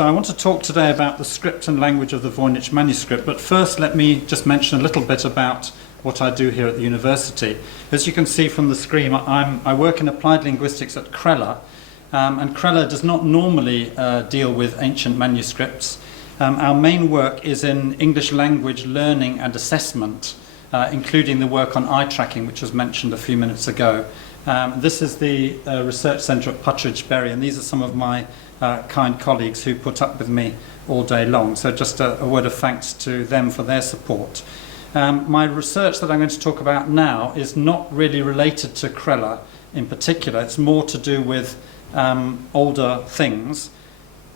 So I want to talk today about the script and language of the Voynich manuscript, but first let me just mention a little bit about what I do here at the university. As you can see from the screen, I work in applied linguistics at Krella, and Krella does not normally deal with ancient manuscripts. Our main work is in English language learning and assessment, including the work on eye tracking, which was mentioned a few minutes ago. This is the research centre at Puttridge Berry, and these are some of my kind colleagues who put up with me all day long. So just a word of thanks to them for their support. My research that I'm going to talk about now is not really related to Krella in particular. It's more to do with older things,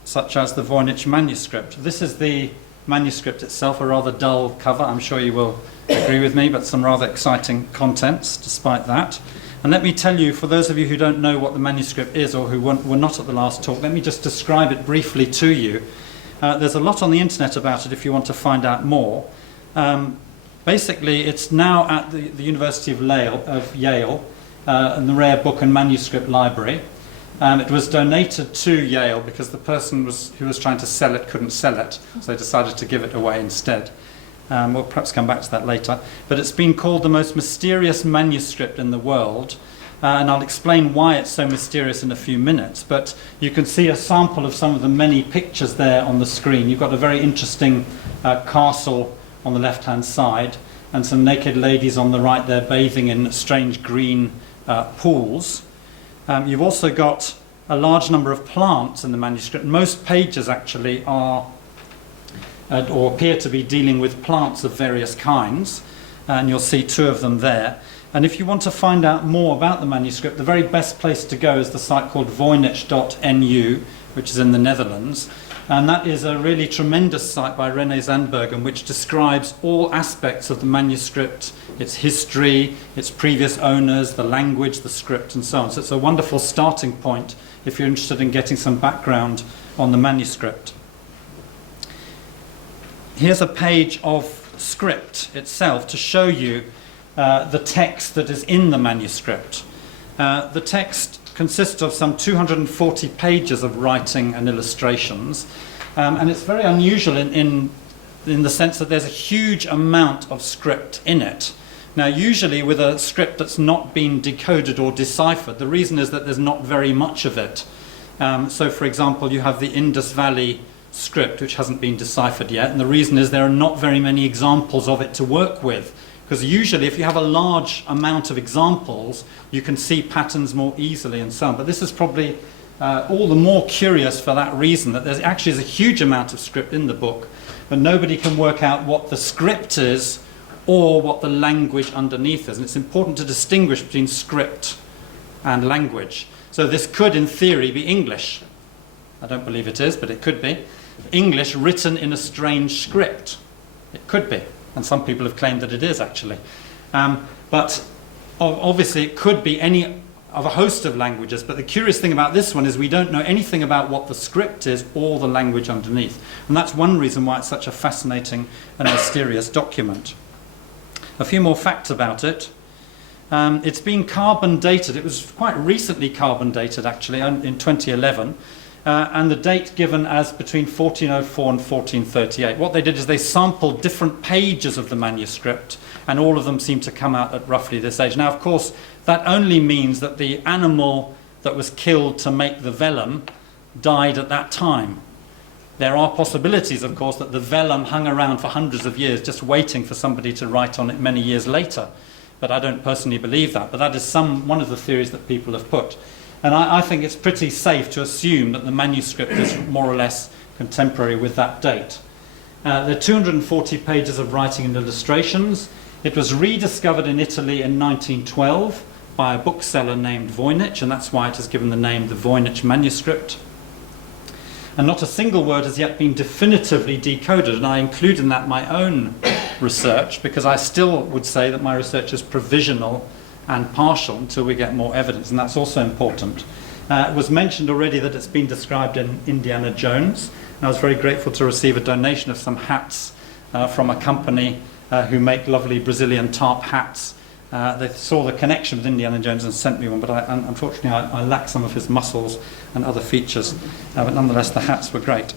such as the Voynich manuscript. This is the manuscript itself, a rather dull cover. I'm sure you will agree with me, but some rather exciting contents despite that. And let me tell you, for those of you who don't know what the manuscript is or who were not at the last talk, let me just describe it briefly to you. There's a lot on the internet about it if you want to find out more. Basically, it's now at the University of Yale in the Rare Book and Manuscript Library. It was donated to Yale because the person who was trying to sell it couldn't sell it, so they decided to give it away instead. We'll perhaps come back to that later. But it's been called the most mysterious manuscript in the world, and I'll explain why it's so mysterious in a few minutes. But you can see a sample of some of the many pictures there on the screen. You've got a very interesting castle on the left-hand side, and some naked ladies on the right there bathing in strange green pools. You've also got a large number of plants in the manuscript. Most pages actually are or appear to be dealing with plants of various kinds, and you'll see two of them there. And if you want to find out more about the manuscript, the very best place to go is the site called voynich.nu, which is in the Netherlands, and that is a really tremendous site by René Zandbergen, which describes all aspects of the manuscript, its history, its previous owners, the language, the script, and so on. So it's a wonderful starting point if you're interested in getting some background on the manuscript. Here's a page of script itself to show you the text that is in the manuscript. The text consists of some 240 pages of writing and illustrations, and it's very unusual in the sense that there's a huge amount of script in it. Now, usually with a script that's not been decoded or deciphered, the reason is that there's not very much of it. So, for example, you have the Indus Valley script, which hasn't been deciphered yet, and the reason is there are not very many examples of it to work with, because usually if you have a large amount of examples you can see patterns more easily and so on. But this is probably all the more curious for that reason, that there actually is a huge amount of script in the book, but nobody can work out what the script is or what the language underneath is. And it's important to distinguish between script and language. So this could in theory be English. I don't believe it is, but it could be. English written in a strange script. It could be, and some people have claimed that it is actually. But obviously it could be any of a host of languages, but the curious thing about this one is we don't know anything about what the script is or the language underneath. And that's one reason why it's such a fascinating and mysterious document. A few more facts about it. It's been carbon dated. It was quite recently carbon dated actually in 2011. And the date given as between 1404 and 1438. What they did is they sampled different pages of the manuscript, and all of them seem to come out at roughly this age. Now, of course, that only means that the animal that was killed to make the vellum died at that time. There are possibilities, of course, that the vellum hung around for hundreds of years just waiting for somebody to write on it many years later. But I don't personally believe that. But that is one of the theories that people have put. And I think it's pretty safe to assume that the manuscript is more or less contemporary with that date. There are 240 pages of writing and illustrations. It was rediscovered in Italy in 1912 by a bookseller named Voynich, and that's why it has given the name the Voynich manuscript. And not a single word has yet been definitively decoded, and I include in that my own research, because I still would say that my research is provisional and partial until we get more evidence, and that's also important. It was mentioned already that it's been described in Indiana Jones, and I was very grateful to receive a donation of some hats from a company who make lovely Brazilian tarp hats. They saw the connection with Indiana Jones and sent me one, but unfortunately I lack some of his muscles and other features, but nonetheless the hats were great.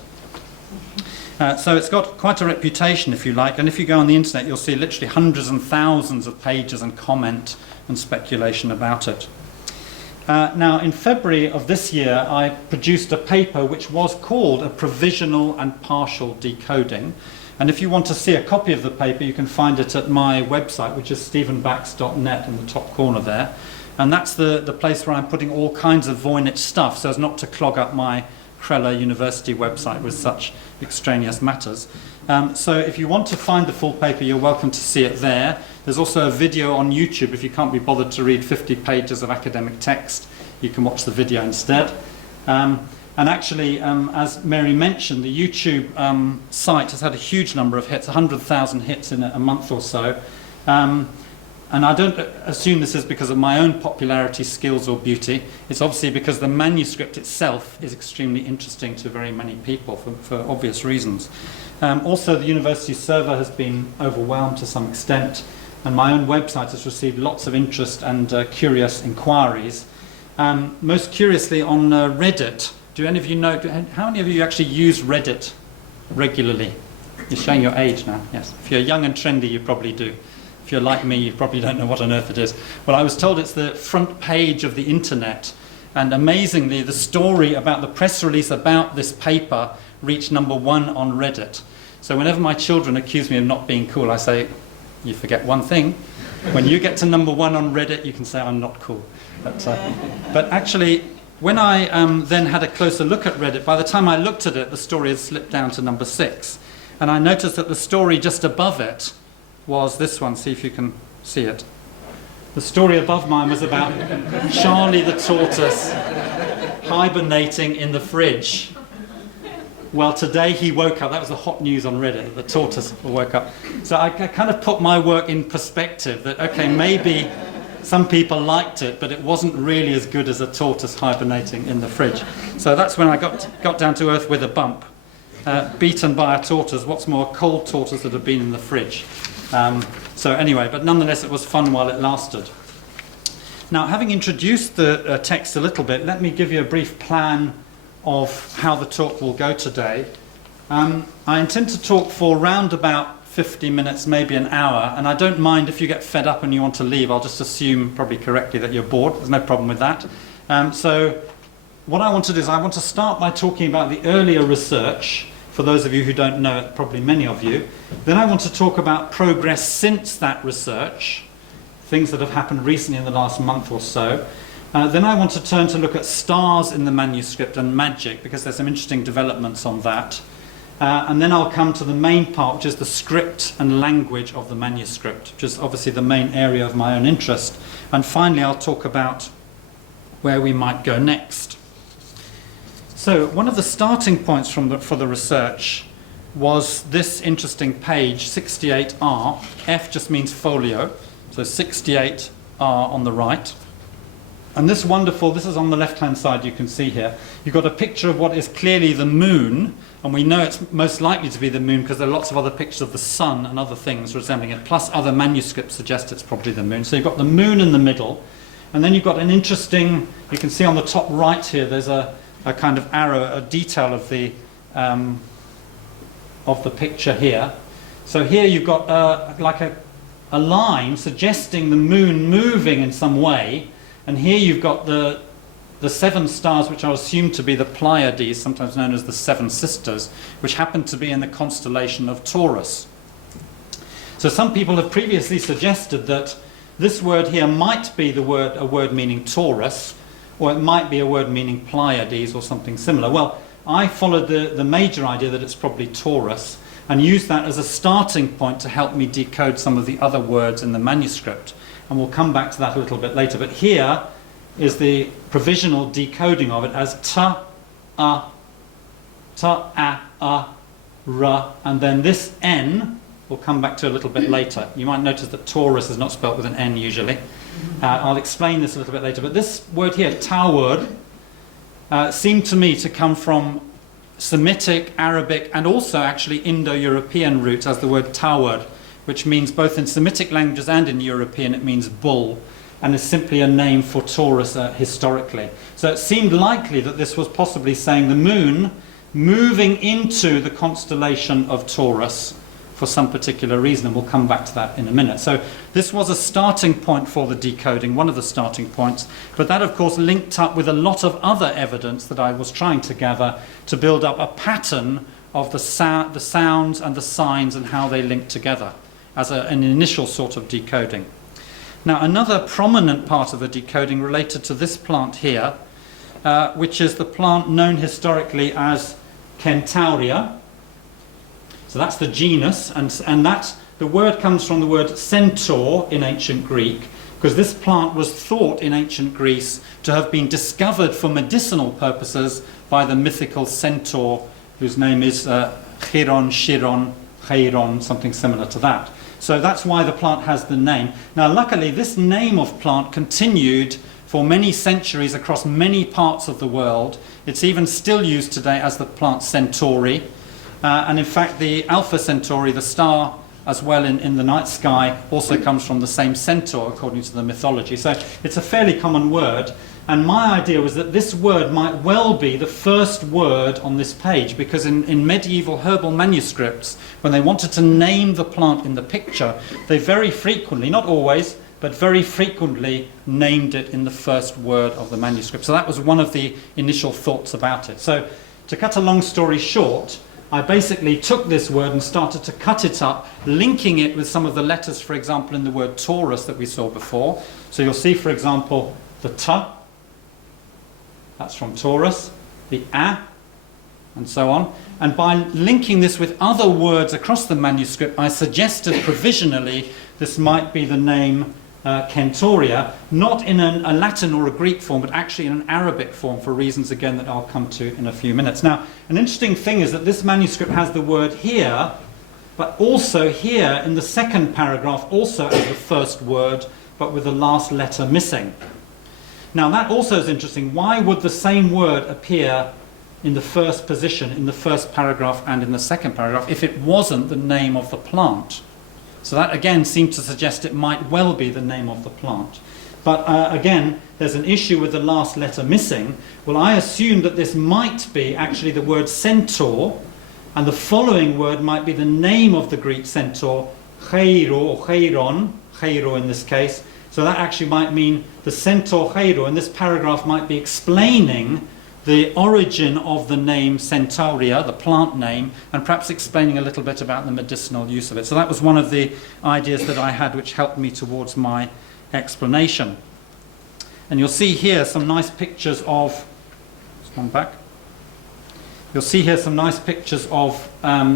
So it's got quite a reputation, if you like, and if you go on the internet, you'll see literally hundreds and thousands of pages and comment and speculation about it. Now, in February of this year, I produced a paper which was called A Provisional and Partial Decoding. And if you want to see a copy of the paper, you can find it at my website, which is stephenbax.net in the top corner there. And that's the place where I'm putting all kinds of Voynich stuff, so as not to clog up my Krella University website with such extraneous matters. So if you want to find the full paper, you're welcome to see it there. There's also a video on YouTube. If you can't be bothered to read 50 pages of academic text, you can watch the video instead. And actually, as Mary mentioned, the YouTube site has had a huge number of hits, 100,000 hits in a month or so. And I don't assume this is because of my own popularity, skills or beauty. It's obviously because the manuscript itself is extremely interesting to very many people for obvious reasons. Also, the university server has been overwhelmed to some extent, and my own website has received lots of interest and curious inquiries. Most curiously on Reddit. Do any of you know, how many of you actually use Reddit regularly? You're showing your age now, yes. If you're young and trendy, you probably do. If you're like me, you probably don't know what on earth it is. Well, I was told it's the front page of the internet, and amazingly, the story about the press release about this paper reached #1 on Reddit. So whenever my children accuse me of not being cool, I say, you forget one thing. When you get to #1 on Reddit, you can say I'm not cool. But actually, when I then had a closer look at Reddit, by the time I looked at it, the story had slipped down to #6. And I noticed that the story just above it was this one. See if you can see it. The story above mine was about Charlie the tortoise hibernating in the fridge. Well, today he woke up. That was the hot news on Reddit. The tortoise woke up. So I kind of put my work in perspective that, okay, maybe some people liked it, but it wasn't really as good as a tortoise hibernating in the fridge. So that's when I got down to earth with a bump. Beaten by a tortoise, what's more, a cold tortoise that had been in the fridge. So anyway, but nonetheless it was fun while it lasted. Now, having introduced the text a little bit, let me give you a brief plan of how the talk will go today. I intend to talk for round about 50 minutes, maybe an hour, and I don't mind if you get fed up and you want to leave. I'll just assume, probably correctly, that you're bored. There's no problem with that. So what I want to do is I want to start by talking about the earlier research. For those of you who don't know it, probably many of you. Then I want to talk about progress since that research, things that have happened recently in the last month or so. Then I want to turn to look at stars in the manuscript and magic, because there's some interesting developments on that. And then I'll come to the main part, which is the script and language of the manuscript, which is obviously the main area of my own interest. And finally, I'll talk about where we might go next. So one of the starting points for the research was this interesting page, 68R. F just means folio, so 68R on the right. And this is on the left-hand side, you can see here. You've got a picture of what is clearly the moon, and we know it's most likely to be the moon because there are lots of other pictures of the sun and other things resembling it, plus other manuscripts suggest it's probably the moon. So you've got the moon in the middle, and then you've got an interesting, you can see on the top right here, there's a kind of arrow, a detail of the picture here. So here you've got like a line suggesting the moon moving in some way, and here you've got the 7 stars, which are assumed to be the Pleiades, sometimes known as the 7 sisters, which happen to be in the constellation of Taurus. So some people have previously suggested that this word here might be a word meaning Taurus, or it might be a word meaning Pleiades or something similar. Well, I followed the major idea that it's probably Taurus and used that as a starting point to help me decode some of the other words in the manuscript. And we'll come back to that a little bit later. But here is the provisional decoding of it as ta, a, ra, and then this N we'll come back to a little bit later. You might notice that Taurus is not spelt with an N usually. I'll explain this a little bit later. But this word here, tawud, seemed to me to come from Semitic, Arabic, and also actually Indo-European roots as the word tawud, which means both in Semitic languages and in European it means bull, and is simply a name for Taurus historically. So it seemed likely that this was possibly saying the moon moving into the constellation of Taurus for some particular reason, and we'll come back to that in a minute. So this was a starting point for the decoding, one of the starting points, but that of course linked up with a lot of other evidence that I was trying to gather to build up a pattern of the sounds and the signs and how they link together as an initial sort of decoding. Now, another prominent part of the decoding related to this plant here, which is the plant known historically as Centaurea. So that's the genus, and the word comes from the word centaur in ancient Greek, because this plant was thought in ancient Greece to have been discovered for medicinal purposes by the mythical centaur, whose name is Chiron, Cheiron, something similar to that. So that's why the plant has the name. Now, luckily, this name of plant continued for many centuries across many parts of the world. It's even still used today as the plant Centauri. And in fact, the Alpha Centauri, the star as well in the night sky, also comes from the same centaur, according to the mythology. So it's a fairly common word. And my idea was that this word might well be the first word on this page, because in medieval herbal manuscripts, when they wanted to name the plant in the picture, they very frequently, not always, but very frequently named it in the first word of the manuscript. So that was one of the initial thoughts about it. So to cut a long story short, I basically took this word and started to cut it up, linking it with some of the letters, for example, in the word Taurus that we saw before. So you'll see, for example, the T, that's from Taurus, the A, and so on. And by linking this with other words across the manuscript, I suggested provisionally this might be the name Centaurea, not in a Latin or a Greek form, but actually in an Arabic form, for reasons, again, that I'll come to in a few minutes. Now, an interesting thing is that this manuscript has the word here, but also here in the second paragraph, also as the first word, but with the last letter missing. Now, that also is interesting. Why would the same word appear in the first position, in the first paragraph and in the second paragraph, if it wasn't the name of the plant? So that again seemed to suggest it might well be the name of the plant. But again, there's an issue with the last letter missing. Well, I assumed that this might be actually the word centaur, and the following word might be the name of the Greek centaur, Cheiro or Cheiron, Cheiro in this case. So that actually might mean the centaur Cheiro, and this paragraph might be explaining the origin of the name Centaurea, the plant name, and perhaps explaining a little bit about the medicinal use of it. So that was one of the ideas that I had which helped me towards my explanation. And you'll see here some nice pictures of, just one back. You'll see here some nice pictures of,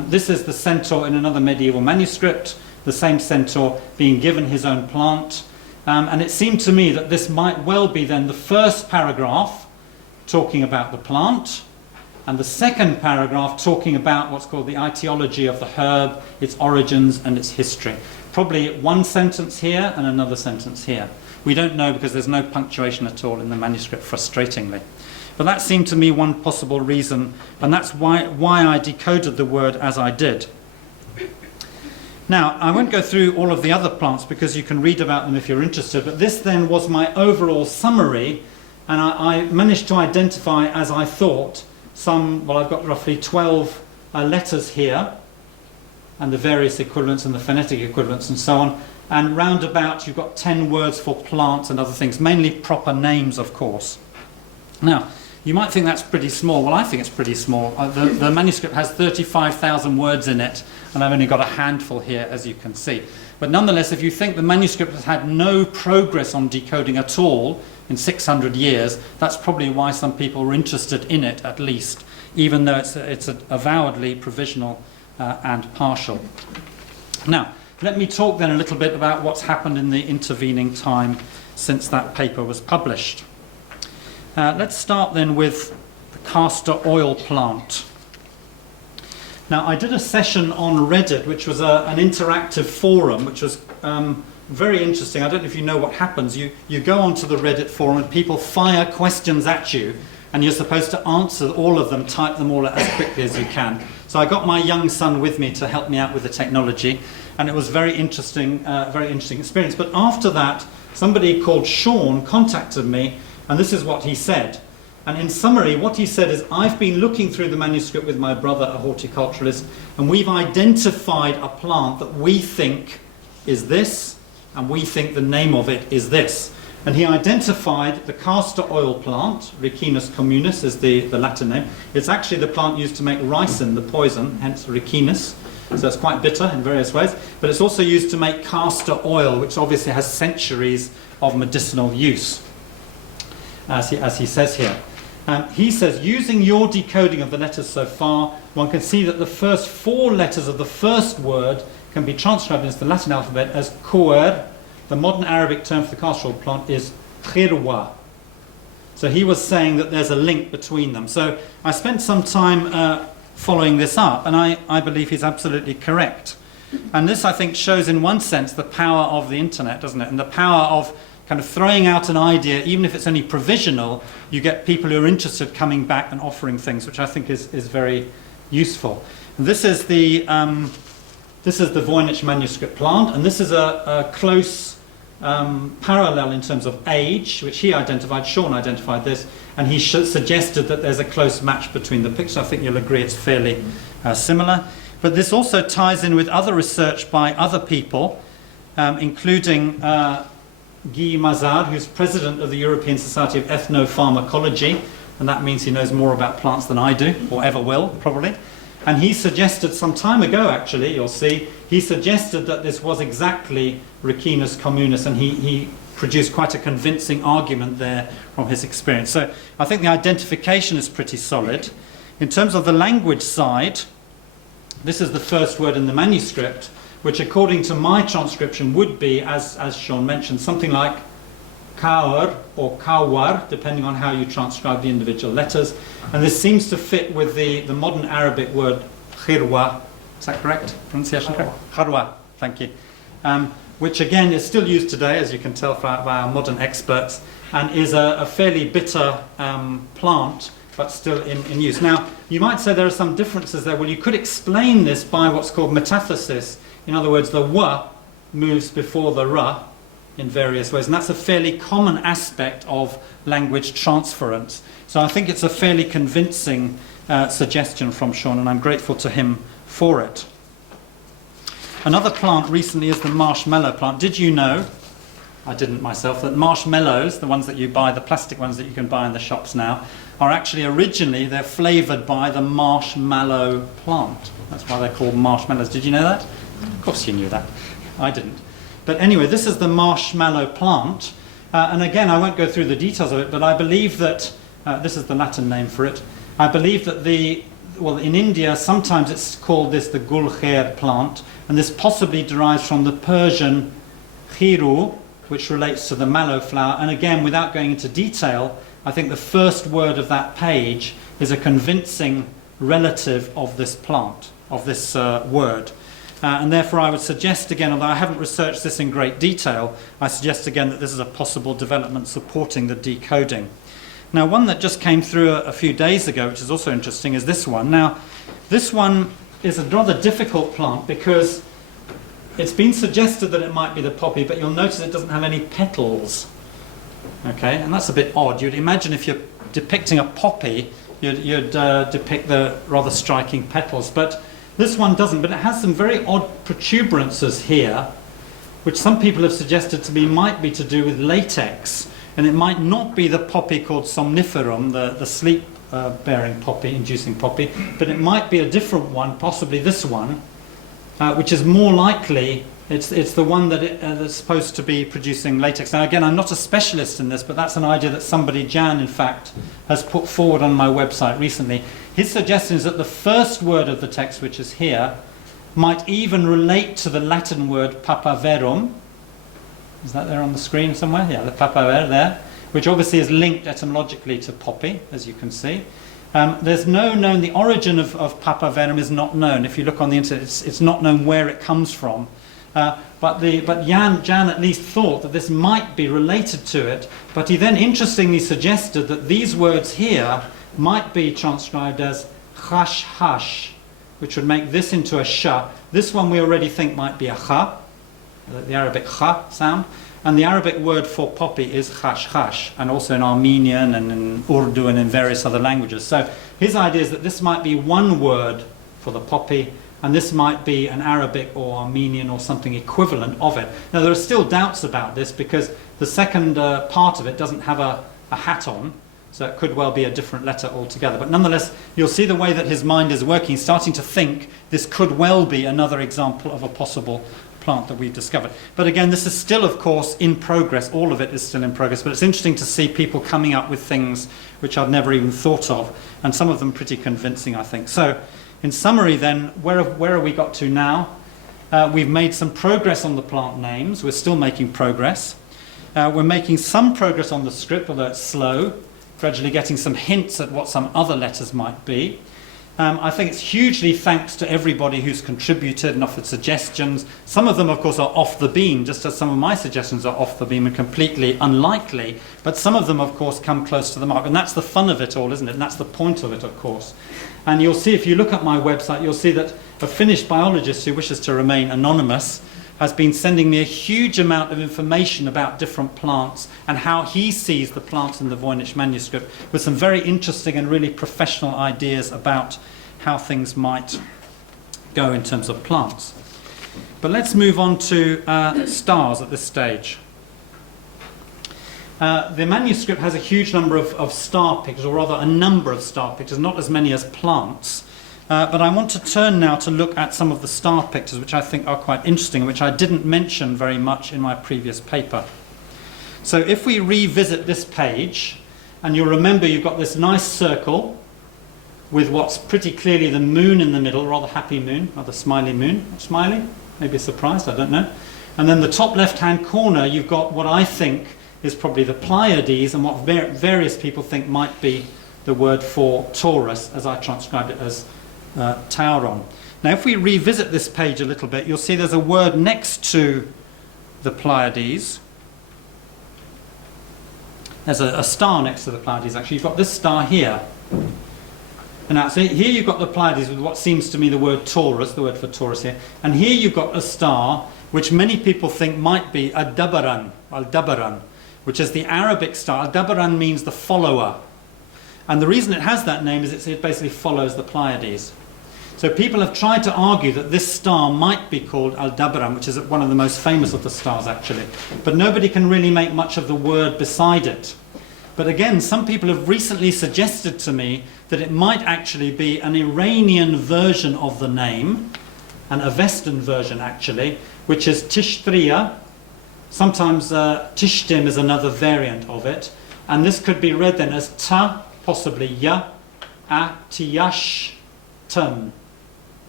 this is the centaur in another medieval manuscript, the same centaur being given his own plant. And it seemed to me that this might well be then the first paragraph talking about the plant, and the second paragraph talking about what's called the etiology of the herb, its origins and its history. Probably one sentence here and another sentence here. We don't know because there's no punctuation at all in the manuscript, frustratingly. But that seemed to me one possible reason, and that's why I decoded the word as I did. Now, I won't go through all of the other plants because you can read about them if you're interested, but this then was my overall summary. And I managed to identify, as I thought, some, well, I've got roughly 12 letters here, and the various equivalents and the phonetic equivalents and so on. And roundabout, you've got 10 words for plants and other things, mainly proper names, of course. Now, you might think that's pretty small. Well, I think it's pretty small. The manuscript has 35,000 words in it, and I've only got a handful here, as you can see. But nonetheless, if you think the manuscript has had no progress on decoding at all in 600 years, that's probably why some people were interested in it, at least, even though it's avowedly provisional and partial. Now, let me talk then a little bit about what's happened in the intervening time since that paper was published. Let's start then with the castor oil plant. Now, I did a session on Reddit, which was an interactive forum, which was very interesting. I don't know if you know what happens. You go onto the Reddit forum and people fire questions at you, and you're supposed to answer all of them, type them all as quickly as you can. So I got my young son with me to help me out with the technology, and it was very interesting experience. But after that, somebody called Sean contacted me, and this is what he said. And in summary, what he said is, I've been looking through the manuscript with my brother, a horticulturalist, and we've identified a plant that we think is this, and we think the name of it is this. And he identified the castor oil plant, Ricinus communis is the Latin name. It's actually the plant used to make ricin, the poison, hence Ricinus. So it's quite bitter in various ways. But it's also used to make castor oil, which obviously has centuries of medicinal use, as he says here. He says, using your decoding of the letters so far, one can see that the first 4 letters of the first word can be transcribed into the Latin alphabet as kuer. The modern Arabic term for the castor oil plant is khirwa. So he was saying that there's a link between them. So I spent some time following this up, and I believe he's absolutely correct. And this, I think, shows in one sense the power of the internet, doesn't it? And the power of kind of throwing out an idea, even if it's only provisional, you get people who are interested coming back and offering things, which I think is very useful. And this is the Voynich manuscript plant, and this is a close parallel in terms of age, which he identified, Sean identified this, and he suggested that there's a close match between the pictures. I think you'll agree it's fairly similar. But this also ties in with other research by other people, including Guy Mazard, who's president of the European Society of Ethnopharmacology, and that means he knows more about plants than I do, or ever will, probably. And he suggested some time ago, actually, you'll see, he suggested that this was exactly Ricinus communis, and he produced quite a convincing argument there from his experience. So I think the identification is pretty solid. In terms of the language side, this is the first word in the manuscript, which according to my transcription would be, as Sean mentioned, something like kaur or kawar, depending on how you transcribe the individual letters. And this seems to fit with the modern Arabic word khirwa. Is that correct? Pronunciation correct? Kharwa, thank you. Which again is still used today, as you can tell by our modern experts, and is a fairly bitter plant, but still in use. Now, you might say there are some differences there. Well, you could explain this by what's called metathesis. In other words, the wa moves before the ra in various ways, and that's a fairly common aspect of language transference. So I think it's a fairly convincing suggestion from Sean, and I'm grateful to him for it. Another plant recently is the marshmallow plant. Did you know, I didn't myself, that marshmallows, the ones that you buy, the plastic ones that you can buy in the shops now, are actually originally, they're flavoured by the marshmallow plant. That's why they're called marshmallows. Did you know that? Of course you knew that. I didn't. But anyway, this is the marshmallow plant. And again, I won't go through the details of it, but I believe that, this is the Latin name for it, I believe that in India, sometimes it's called this the gulkhair plant, and this possibly derives from the Persian khiru, which relates to the mallow flower. And again, without going into detail, I think the first word of that page is a convincing relative of this plant, of this word. And therefore I would suggest again, although I haven't researched this in great detail, I suggest again that this is a possible development supporting the decoding. Now, one that just came through a few days ago, which is also interesting, is this one. Now, this one is a rather difficult plant because it's been suggested that it might be the poppy, but you'll notice it doesn't have any petals. Okay, and that's a bit odd. You'd imagine if you're depicting a poppy, you'd depict the rather striking petals, but this one doesn't. But it has some very odd protuberances here, which some people have suggested to me might be to do with latex, and it might not be the poppy called somniferum, the sleep-bearing poppy, inducing poppy, but it might be a different one, possibly this one, which is more likely. It's the one that's supposed to be producing latex. Now again, I'm not a specialist in this, but that's an idea that somebody, Jan in fact, has put forward on my website recently. His suggestion is that the first word of the text, which is here, might even relate to the Latin word papaverum. Is that there on the screen somewhere? Yeah, the papaver there, which obviously is linked etymologically to poppy, as you can see. There's no known, the origin of papaverum is not known. If you look on the internet, it's not known where it comes from. But Jan at least thought that this might be related to it, but he then interestingly suggested that these words here might be transcribed as chash hash, which would make this into a sha. This one we already think might be a kha, the Arabic kha sound, And the Arabic word for poppy is khash, and also in Armenian and in Urdu and in various other languages. So his idea is that this might be one word for the poppy, and this might be an Arabic or Armenian or something equivalent of it. Now, there are still doubts about this because the second part of it doesn't have a hat on, so it could well be a different letter altogether. But nonetheless, you'll see the way that his mind is working, starting to think this could well be another example of a possible plant that we've discovered. But again, this is still, of course, in progress. All of it is still in progress, but it's interesting to see people coming up with things which I'd never even thought of, and some of them pretty convincing, I think. So, in summary then, where have we got to now? We've made some progress on the plant names. We're still making progress. We're making some progress on the script, although it's slow, gradually getting some hints at what some other letters might be. I think it's hugely thanks to everybody who's contributed and offered suggestions. Some of them, of course, are off the beam, just as some of my suggestions are off the beam and completely unlikely. But some of them, of course, come close to the mark. And that's the fun of it all, isn't it? And that's the point of it, of course. And you'll see, if you look at my website, you'll see that a Finnish biologist who wishes to remain anonymous has been sending me a huge amount of information about different plants and how he sees the plants in the Voynich manuscript, with some very interesting and really professional ideas about how things might go in terms of plants. But let's move on to stars at this stage. The manuscript has a huge number of star pictures, or rather a number of star pictures, not as many as plants. But I want to turn now to look at some of the star pictures, which I think are quite interesting, which I didn't mention very much in my previous paper. So if we revisit this page, and you'll remember you've got this nice circle with what's pretty clearly the moon in the middle, rather happy moon, rather smiley moon. Smiley? Maybe surprised, I don't know. And then the top left-hand corner, you've got what I think is probably the Pleiades, and what various people think might be the word for Taurus, as I transcribed it as Tauron. Now, if we revisit this page a little bit, you'll see there's a word next to the Pleiades. There's a star next to the Pleiades, actually. You've got this star here. And now, so here you've got the Pleiades with what seems to me the word Taurus, the word for Taurus here. And here you've got a star which many people think might be Aldebaran, which is the Arabic star. Aldebaran means the follower. And the reason it has that name is it basically follows the Pleiades. So people have tried to argue that this star might be called Aldebaran, which is one of the most famous of the stars, actually. But nobody can really make much of the word beside it. But again, some people have recently suggested to me that it might actually be an Iranian version of the name, and a Western version, actually, which is Tishtria. Sometimes Tishtim is another variant of it. And this could be read then as Ta, possibly Ya, A, Tiyash, Tun.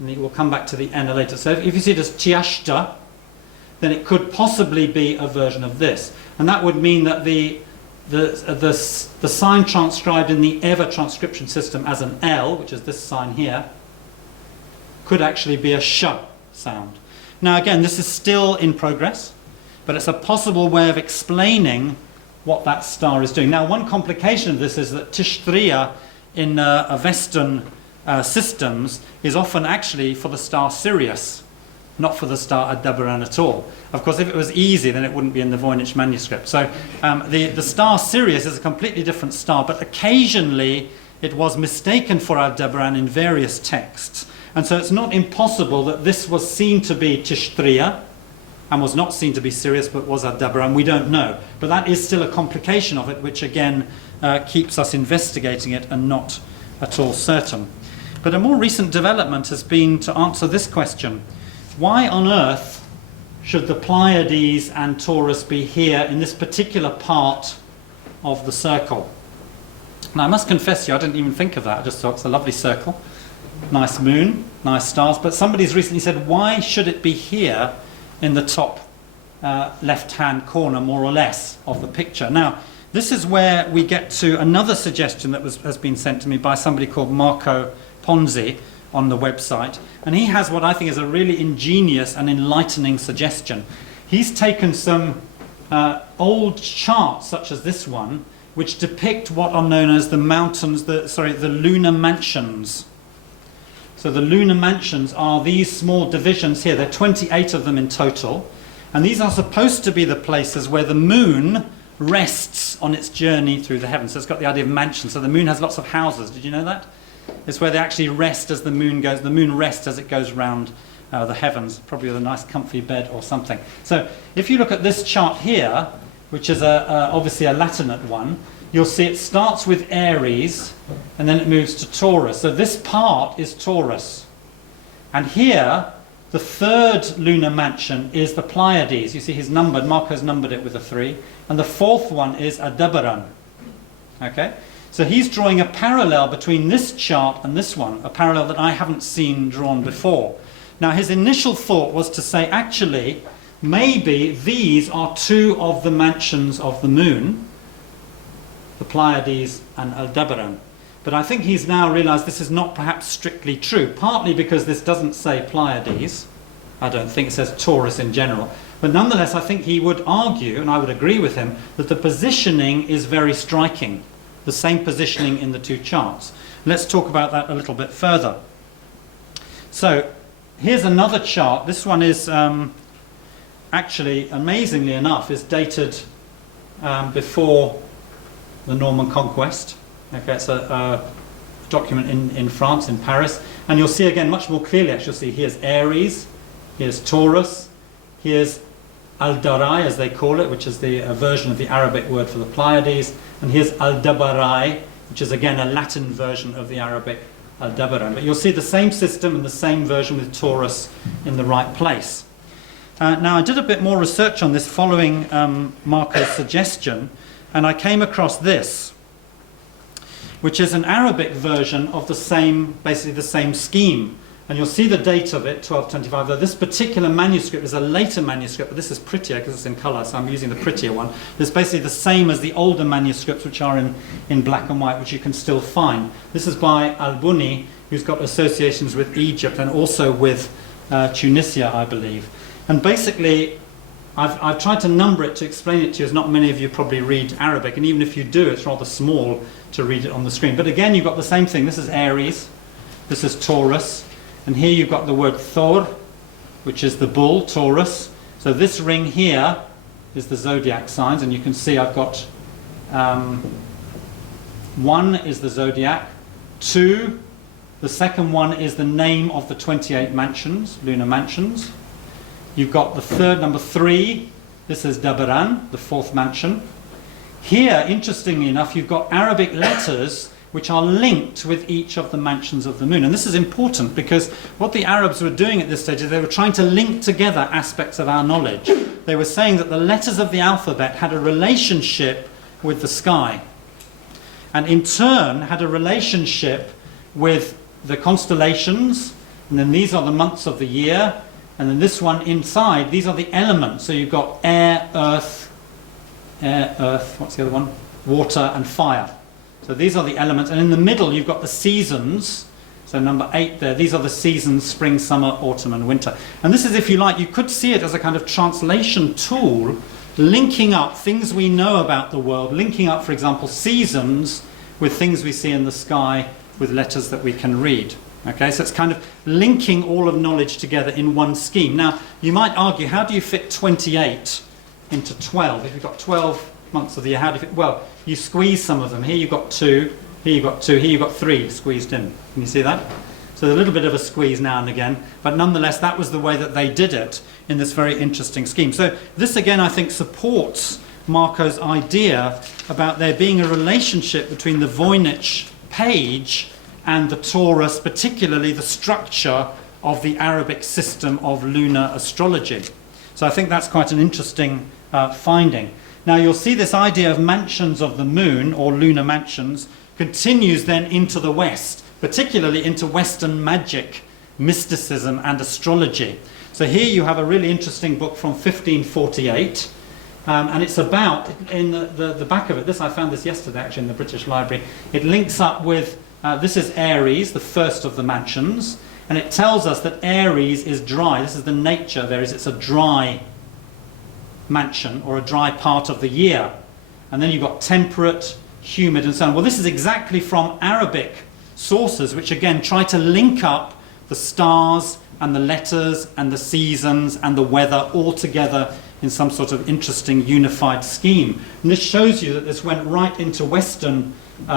And we'll come back to the N later. So if you see it as Tiashta, then it could possibly be a version of this. And that would mean that the sign transcribed in the EVA transcription system as an L, which is this sign here, could actually be a sh sound. Now again, this is still in progress, but it's a possible way of explaining what that star is doing. Now, one complication of this is that Tishtria in Western systems is often actually for the star Sirius, not for the star Aldebaran at all. Of course, if it was easy, then it wouldn't be in the Voynich manuscript. So the star Sirius is a completely different star, but occasionally it was mistaken for Aldebaran in various texts. And so it's not impossible that this was seen to be Tishtria, and was not seen to be Sirius, but was Aldebaran. We don't know. But that is still a complication of it, which again keeps us investigating it and not at all certain. But a more recent development has been to answer this question. Why on earth should the Pleiades and Taurus be here in this particular part of the circle? Now, I must confess to you, I didn't even think of that. I just thought it's a lovely circle, nice moon, nice stars. But somebody's recently said, why should it be here in the top left-hand corner, more or less, of the picture? Now, this is where we get to another suggestion that has been sent to me by somebody called Marco Ponzi on the website. And he has what I think is a really ingenious and enlightening suggestion. He's taken some old charts, such as this one, which depict what are known as the lunar mansions. So the lunar mansions are these small divisions here. There are 28 of them in total. And these are supposed to be the places where the moon rests on its journey through the heavens. So it's got the idea of mansion. So the moon has lots of houses. Did you know that? It's where they actually rest as the moon goes. The moon rests as it goes round the heavens, probably with a nice comfy bed or something. So if you look at this chart here, which is obviously a Latinate one, you'll see it starts with Aries and then it moves to Taurus. So this part is Taurus. And here, the third lunar mansion is the Pleiades. You see he's numbered, Marco's numbered it with a 3. And the fourth one is Aldebaran. Okay? So he's drawing a parallel between this chart and this one, a parallel that I haven't seen drawn before. Now his initial thought was to say, actually, maybe these are two of the mansions of the moon, the Pleiades and Aldebaran. But I think he's now realized this is not perhaps strictly true, partly because this doesn't say Pleiades. I don't think it says Taurus in general. But nonetheless, I think he would argue, and I would agree with him, that the positioning is very striking. The same positioning in the two charts. Let's talk about that a little bit further. So here's another chart. This one is actually, amazingly enough, is dated before the Norman conquest. Okay, it's a document in France, in Paris. And you'll see again much more clearly, actually, you'll see here's Aries, here's Taurus, here's Aldarai, as they call it, which is the version of the Arabic word for the Pleiades, and here's Aldebarai, which is again a Latin version of the Arabic Aldebaran. But you'll see the same system and the same version with Taurus in the right place. Now, I did a bit more research on this following Marco's suggestion, and I came across this, which is an Arabic version of the same, basically the same scheme. And you'll see the date of it, 1225, though this particular manuscript is a later manuscript, but this is prettier because it's in colour, so I'm using the prettier one. It's basically the same as the older manuscripts, which are in black and white, which you can still find. This is by Al-Buni, who's got associations with Egypt and also with Tunisia, I believe. And basically, I've tried to number it to explain it to you, as not many of you probably read Arabic, and even if you do, it's rather small to read it on the screen. But again, you've got the same thing. This is Aries, this is Taurus, and here you've got the word Thor, which is the bull, Taurus. So this ring here is the zodiac signs, and you can see I've got 1 is the zodiac, 2, the second one is the name of the 28 mansions, lunar mansions. You've got the third, number 3, this is Dabaran, the fourth mansion. Here, interestingly enough, you've got Arabic letters which are linked with each of the mansions of the moon. And this is important because what the Arabs were doing at this stage is they were trying to link together aspects of our knowledge. They were saying that the letters of the alphabet had a relationship with the sky, and in turn had a relationship with the constellations, and then these are the months of the year, and then this one inside, these are the elements. So you've got air, earth, what's the other one? Water and fire. So these are the elements, and in the middle you've got the seasons. So number 8 there, these are the seasons, spring, summer, autumn and winter. And this is, if you like, you could see it as a kind of translation tool, linking up things we know about the world, linking up, for example, seasons with things we see in the sky with letters that we can read. Okay, so it's kind of linking all of knowledge together in one scheme. Now, you might argue, how do you fit 28 into 12? If you've got 12 months of the year, how do you fit? Well, you squeeze some of them. Here you've got 2, here you've got 2, here you've got 3 squeezed in. Can you see that? So a little bit of a squeeze now and again, but nonetheless that was the way that they did it in this very interesting scheme. So this again I think supports Marco's idea about there being a relationship between the Voynich page and the torus, particularly the structure of the Arabic system of lunar astrology. So I think that's quite an interesting finding. Now you'll see this idea of mansions of the moon, or lunar mansions, continues then into the West, particularly into Western magic, mysticism and astrology. So here you have a really interesting book from 1548, and it's about, in the back of it, I found this yesterday actually in the British Library, it links up with, this is Aries, the first of the mansions, and it tells us that Aries is dry. This is the nature of Aries, it's a dry mansion, or a dry part of the year. And then you've got temperate, humid and so on. Well, this is exactly from Arabic sources, which again try to link up the stars and the letters and the seasons and the weather all together in some sort of interesting unified scheme. And this shows you that this went right into Western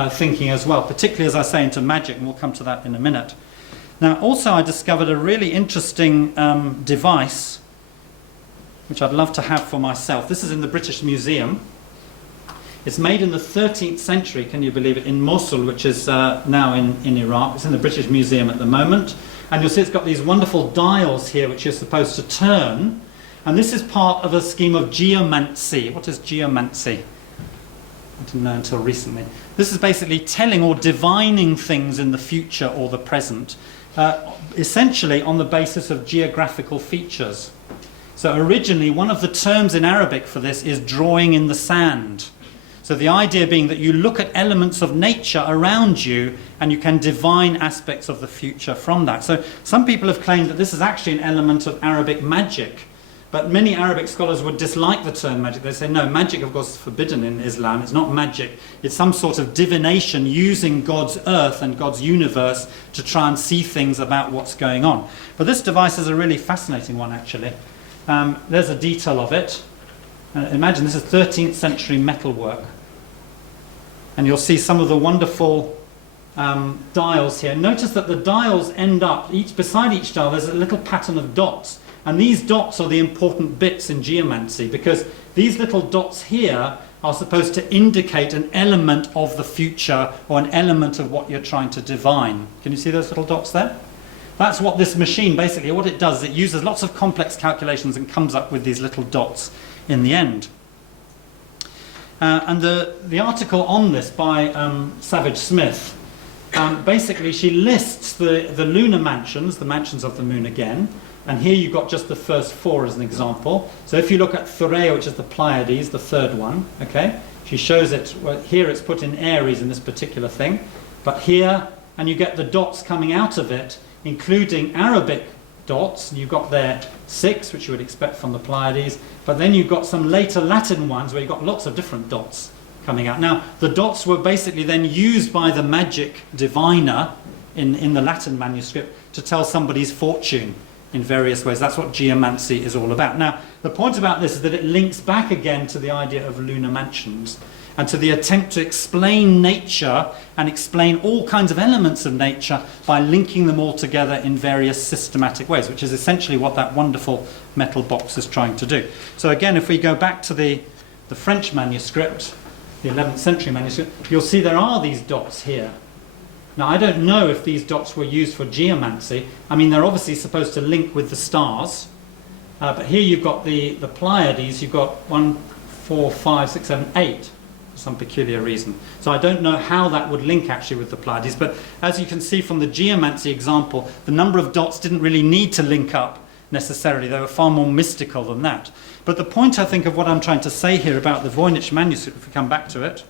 thinking as well, particularly, as I say, into magic, and we'll come to that in a minute. Now, also I discovered a really interesting device, which I'd love to have for myself. This is in the British Museum. It's made in the 13th century, can you believe it, in Mosul, which is now in Iraq. It's in the British Museum at the moment. And you'll see it's got these wonderful dials here, which you're supposed to turn. And this is part of a scheme of geomancy. What is geomancy? I didn't know until recently. This is basically telling or divining things in the future or the present, essentially on the basis of geographical features. So originally, one of the terms in Arabic for this is drawing in the sand. So the idea being that you look at elements of nature around you and you can divine aspects of the future from that. So some people have claimed that this is actually an element of Arabic magic. But many Arabic scholars would dislike the term magic. They say, no, magic, of course, is forbidden in Islam. It's not magic. It's some sort of divination using God's earth and God's universe to try and see things about what's going on. But this device is a really fascinating one, actually. There's a detail of it. Imagine this is 13th century metalwork. And you'll see some of the wonderful dials here. Notice that the dials end up, beside each dial, there's a little pattern of dots. And these dots are the important bits in geomancy, because these little dots here are supposed to indicate an element of the future or an element of what you're trying to divine. Can you see those little dots there? That's what this machine, basically, what it does, it uses lots of complex calculations and comes up with these little dots in the end. And the article on this by Savage Smith, basically she lists the lunar mansions, the mansions of the moon again, and here you've got just the first four as an example. So if you look at Thurea, which is the Pleiades, the third one, okay, she shows it, well, here it's put in Aries in this particular thing, but here, and you get the dots coming out of it, including Arabic dots, and you've got there 6, which you would expect from the Pleiades, but then you've got some later Latin ones where you've got lots of different dots coming out. Now, the dots were basically then used by the magic diviner in the Latin manuscript to tell somebody's fortune in various ways. That's what geomancy is all about. Now, the point about this is that it links back again to the idea of lunar mansions and to the attempt to explain nature and explain all kinds of elements of nature by linking them all together in various systematic ways, which is essentially what that wonderful metal box is trying to do. So again, if we go back to the French manuscript, the 11th century manuscript, you'll see there are these dots here. Now, I don't know if these dots were used for geomancy. I mean, they're obviously supposed to link with the stars. But here you've got the Pleiades. You've got 1, 4, 5, 6, 7, 8 for some peculiar reason. So I don't know how that would link actually with the Pleiades. But as you can see from the geomancy example, the number of dots didn't really need to link up necessarily. They were far more mystical than that. But the point, I think, of what I'm trying to say here about the Voynich manuscript, if we come back to it,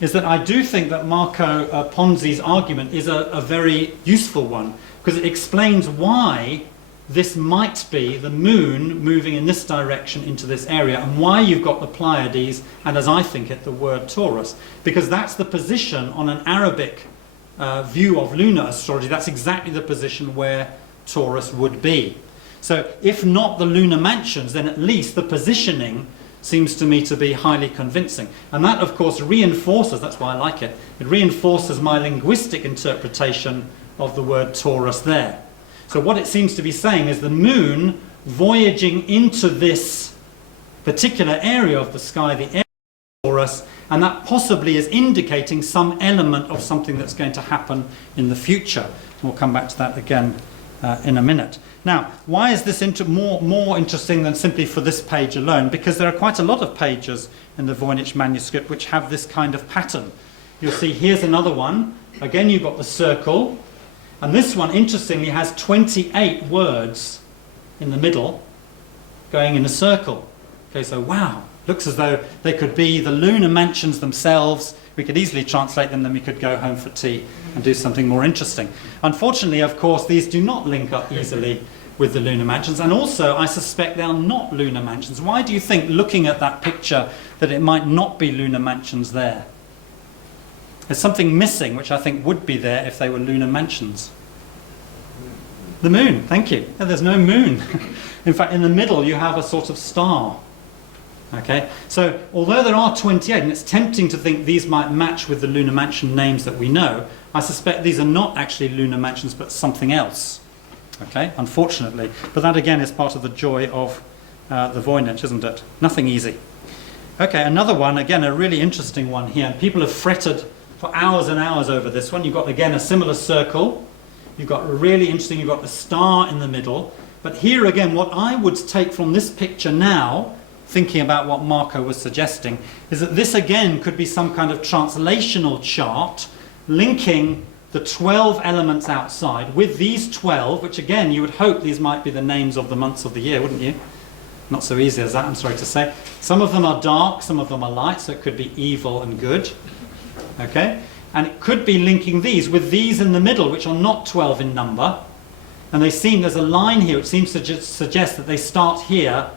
is that I do think that Marco Ponzi's argument is a very useful one, because it explains why this might be the moon moving in this direction into this area, and why you've got the Pleiades, and as I think it, the word Taurus, because that's the position on an Arabic view of lunar astrology. That's exactly the position where Taurus would be. So if not the lunar mansions, then at least the positioning seems to me to be highly convincing. And that, of course, reinforces, that's why I like it, it reinforces my linguistic interpretation of the word Taurus there. So what it seems to be saying is the moon voyaging into this particular area of the sky, the area of Taurus, and that possibly is indicating some element of something that's going to happen in the future. We'll come back to that again in a minute. Now, why is this more interesting than simply for this page alone? Because there are quite a lot of pages in the Voynich manuscript which have this kind of pattern. You'll see here's another one. Again, you've got the circle. And this one, interestingly, has 28 words in the middle going in a circle. Okay, so wow, looks as though they could be the lunar mansions themselves. We could easily translate them, then we could go home for tea and do something more interesting. Unfortunately, of course, these do not link up easily with the lunar mansions, and also I suspect they are not lunar mansions. Why do you think, looking at that picture, that it might not be lunar mansions there? There's something missing which I think would be there if they were lunar mansions. The moon, thank you. No, there's no moon. In fact, in the middle you have a sort of star. Okay, so although there are 28, and it's tempting to think these might match with the lunar mansion names that we know, I suspect these are not actually lunar mansions but something else. Okay, unfortunately. But that again is part of the joy of the Voynich, isn't it? Nothing easy. Okay, another one, again a really interesting one here. People have fretted for hours and hours over this one. You've got again a similar circle. You've got really interesting, you've got a star in the middle. But here again, what I would take from this picture now, thinking about what Marco was suggesting, is that this again could be some kind of translational chart linking the 12 elements outside with these 12, which again you would hope these might be the names of the months of the year, wouldn't you? Not so easy as that, I'm sorry to say. Some of them are dark, some of them are light, so it could be evil and good. Okay? And it could be linking these with these in the middle, which are not 12 in number. And they seem, there's a line here which seems to just suggest that they start here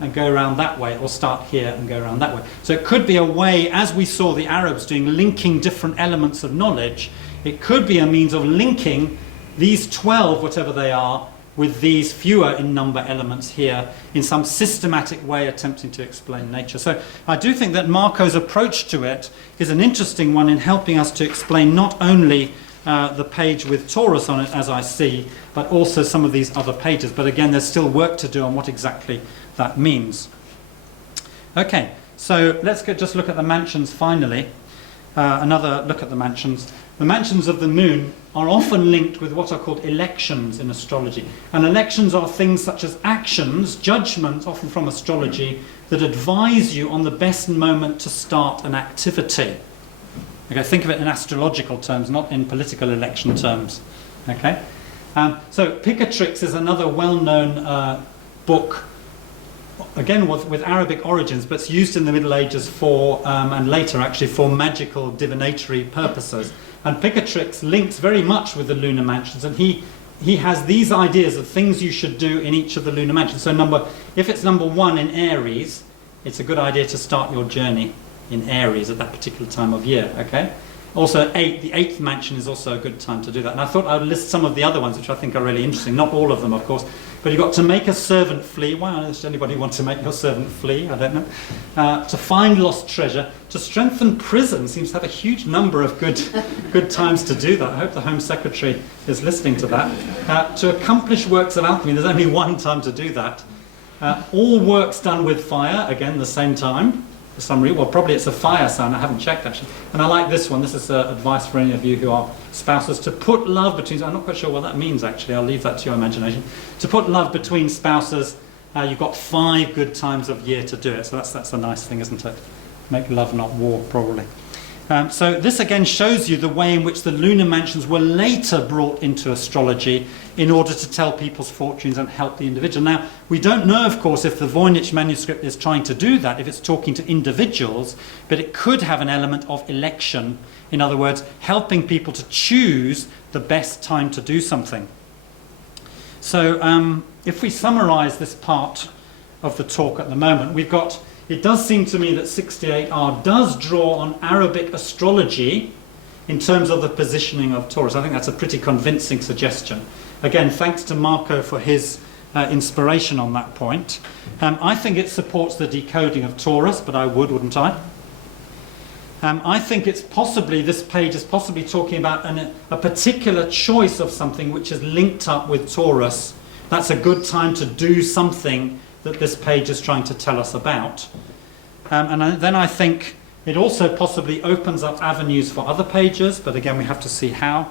and go around that way, or start here and go around that way. So it could be a way, as we saw the Arabs doing, linking different elements of knowledge. It could be a means of linking these 12, whatever they are, with these fewer in number elements here in some systematic way attempting to explain nature. So I do think that Marco's approach to it is an interesting one in helping us to explain not only the page with Taurus on it, as I see, but also some of these other pages. But again, there's still work to do on what exactly that means. Okay, so let's just look at the mansions finally. Another look at the mansions. The mansions of the moon are often linked with what are called elections in astrology. And elections are things such as actions, judgments, often from astrology, that advise you on the best moment to start an activity. Okay, think of it in astrological terms, not in political election terms. Okay, so Picatrix is another well-known book, again with Arabic origins, but it's used in the Middle Ages for, and later actually, for magical divinatory purposes. And Picatrix links very much with the lunar mansions, and he has these ideas of things you should do in each of the lunar mansions. So if it's number 1 in Aries, it's a good idea to start your journey in Aries at that particular time of year. Okay. Also, the 8th mansion is also a good time to do that. And I thought I would list some of the other ones, which I think are really interesting. Not all of them, of course. But you've got to make a servant flee. Why on earth does anybody want to make your servant flee? I don't know. To find lost treasure. To strengthen prison. Seems to have a huge number of good times to do that. I hope the Home Secretary is listening to that. To accomplish works of alchemy. There's only one time to do that. All works done with fire. Again, the same time. For some reason, well, probably it's a fire sign. I haven't checked actually. And I like this one. This is advice for any of you who are spouses, to put love between. I'm not quite sure what that means actually. I'll leave that to your imagination. To put love between spouses, you've got 5 good times of year to do it. So that's a nice thing, isn't it? Make love, not war, probably. So this again shows you the way in which the lunar mansions were later brought into astrology in order to tell people's fortunes and help the individual. Now, we don't know, of course, if the Voynich manuscript is trying to do that, if it's talking to individuals, but it could have an element of election. In other words, helping people to choose the best time to do something. So if we summarize this part of the talk at the moment, we've got, it does seem to me that 68R does draw on Arabic astrology in terms of the positioning of Taurus. I think that's a pretty convincing suggestion. Again, thanks to Marco for his inspiration on that point. I think it supports the decoding of Taurus, but I wouldn't I? I think it's possibly, this page is possibly talking about a particular choice of something which is linked up with Taurus. That's a good time to do something that this page is trying to tell us about. Then I think it also possibly opens up avenues for other pages, but again we have to see how.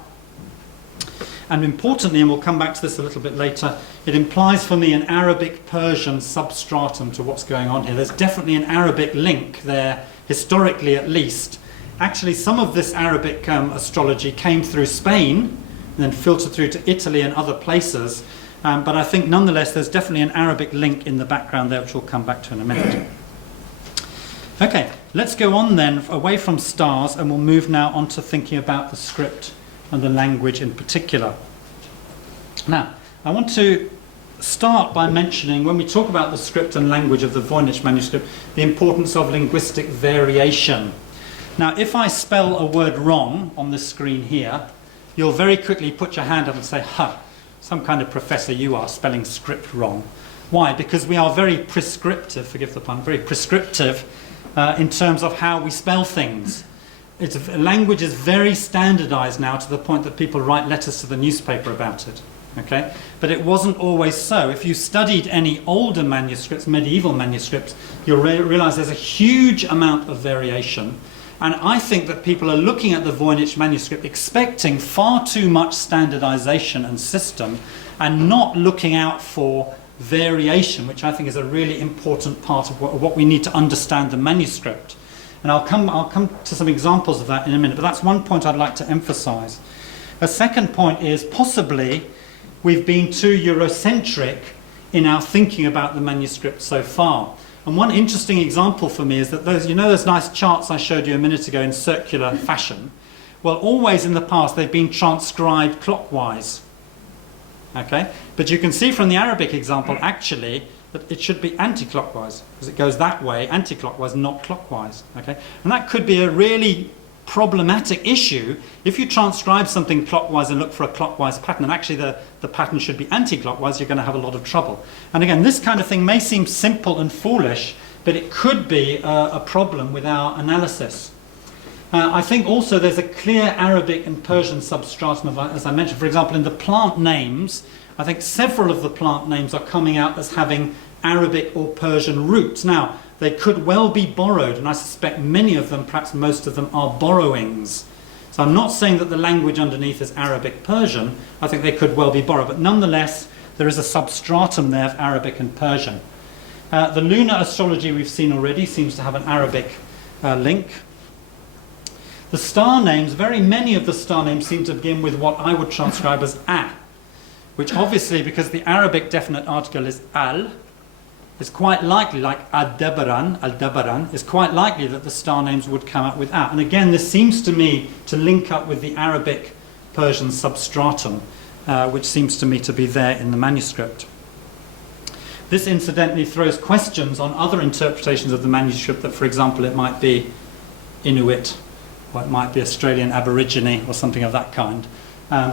And importantly, and we'll come back to this a little bit later, it implies for me an Arabic-Persian substratum to what's going on here. There's definitely an Arabic link there, historically at least. Actually, some of this Arabic astrology came through Spain and then filtered through to Italy and other places. But I think nonetheless there's definitely an Arabic link in the background there, which we'll come back to in a minute. Okay, let's go on then away from stars, and we'll move now on to thinking about the script and the language in particular. Now, I want to start by mentioning, when we talk about the script and language of the Voynich manuscript, the importance of linguistic variation. Now, if I spell a word wrong on this screen here, you'll very quickly put your hand up and say, huh. some kind of professor you are spelling script wrong. Why? Because we are very prescriptive, forgive the pun, very prescriptive in terms of how we spell things. Language is very standardized now to the point that people write letters to the newspaper about it. Okay? But it wasn't always so. If you studied any older manuscripts, medieval manuscripts, you'll realize there's a huge amount of variation. And I think that people are looking at the Voynich manuscript expecting far too much standardization and system and not looking out for variation, which I think is a really important part of what we need to understand the manuscript. And I'll come to some examples of that in a minute, but that's one point I'd like to emphasize. A second point is possibly we've been too Eurocentric in our thinking about the manuscript so far. And one interesting example for me is that those nice charts I showed you a minute ago in circular fashion, well, always in the past they've been transcribed clockwise. Okay? But you can see from the Arabic example actually that it should be anti-clockwise, because it goes that way, anti-clockwise, not clockwise. Okay? And that could be a really problematic issue if you transcribe something clockwise and look for a clockwise pattern, and actually the pattern should be anti-clockwise, you're going to have a lot of trouble. And again, this kind of thing may seem simple and foolish, but it could be a problem with our analysis. I think also there's a clear Arabic and Persian substratum, as I mentioned. For example, in the plant names, I think several of the plant names are coming out as having Arabic or Persian roots. Now, they could well be borrowed, and I suspect many of them, perhaps most of them, are borrowings. So I'm not saying that the language underneath is Arabic Persian. I think they could well be borrowed, but nonetheless, there is a substratum there of Arabic and Persian. The lunar astrology we've seen already seems to have an Arabic link. The star names, very many of the star names seem to begin with what I would transcribe as a, which obviously, because the Arabic definite article is al, it's quite likely, like al-Dabaran, it's quite likely that the star names would come out with a. And again, this seems to me to link up with the Arabic Persian substratum, which seems to me to be there in the manuscript. This incidentally throws questions on other interpretations of the manuscript, that, for example, it might be Inuit, or it might be Australian Aborigine, or something of that kind,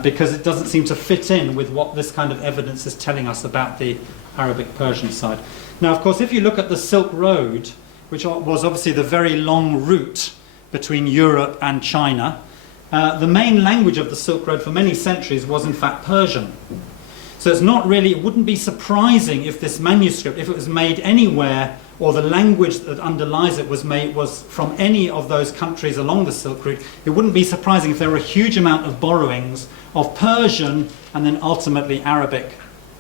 because it doesn't seem to fit in with what this kind of evidence is telling us about the Arabic-Persian side. Now, of course, if you look at the Silk Road, which was obviously the very long route between Europe and China, the main language of the Silk Road for many centuries was in fact Persian. So it's not really, it wouldn't be surprising if this manuscript, if it was made anywhere, or the language that underlies it was from any of those countries along the Silk Route, it wouldn't be surprising if there were a huge amount of borrowings of Persian and then ultimately Arabic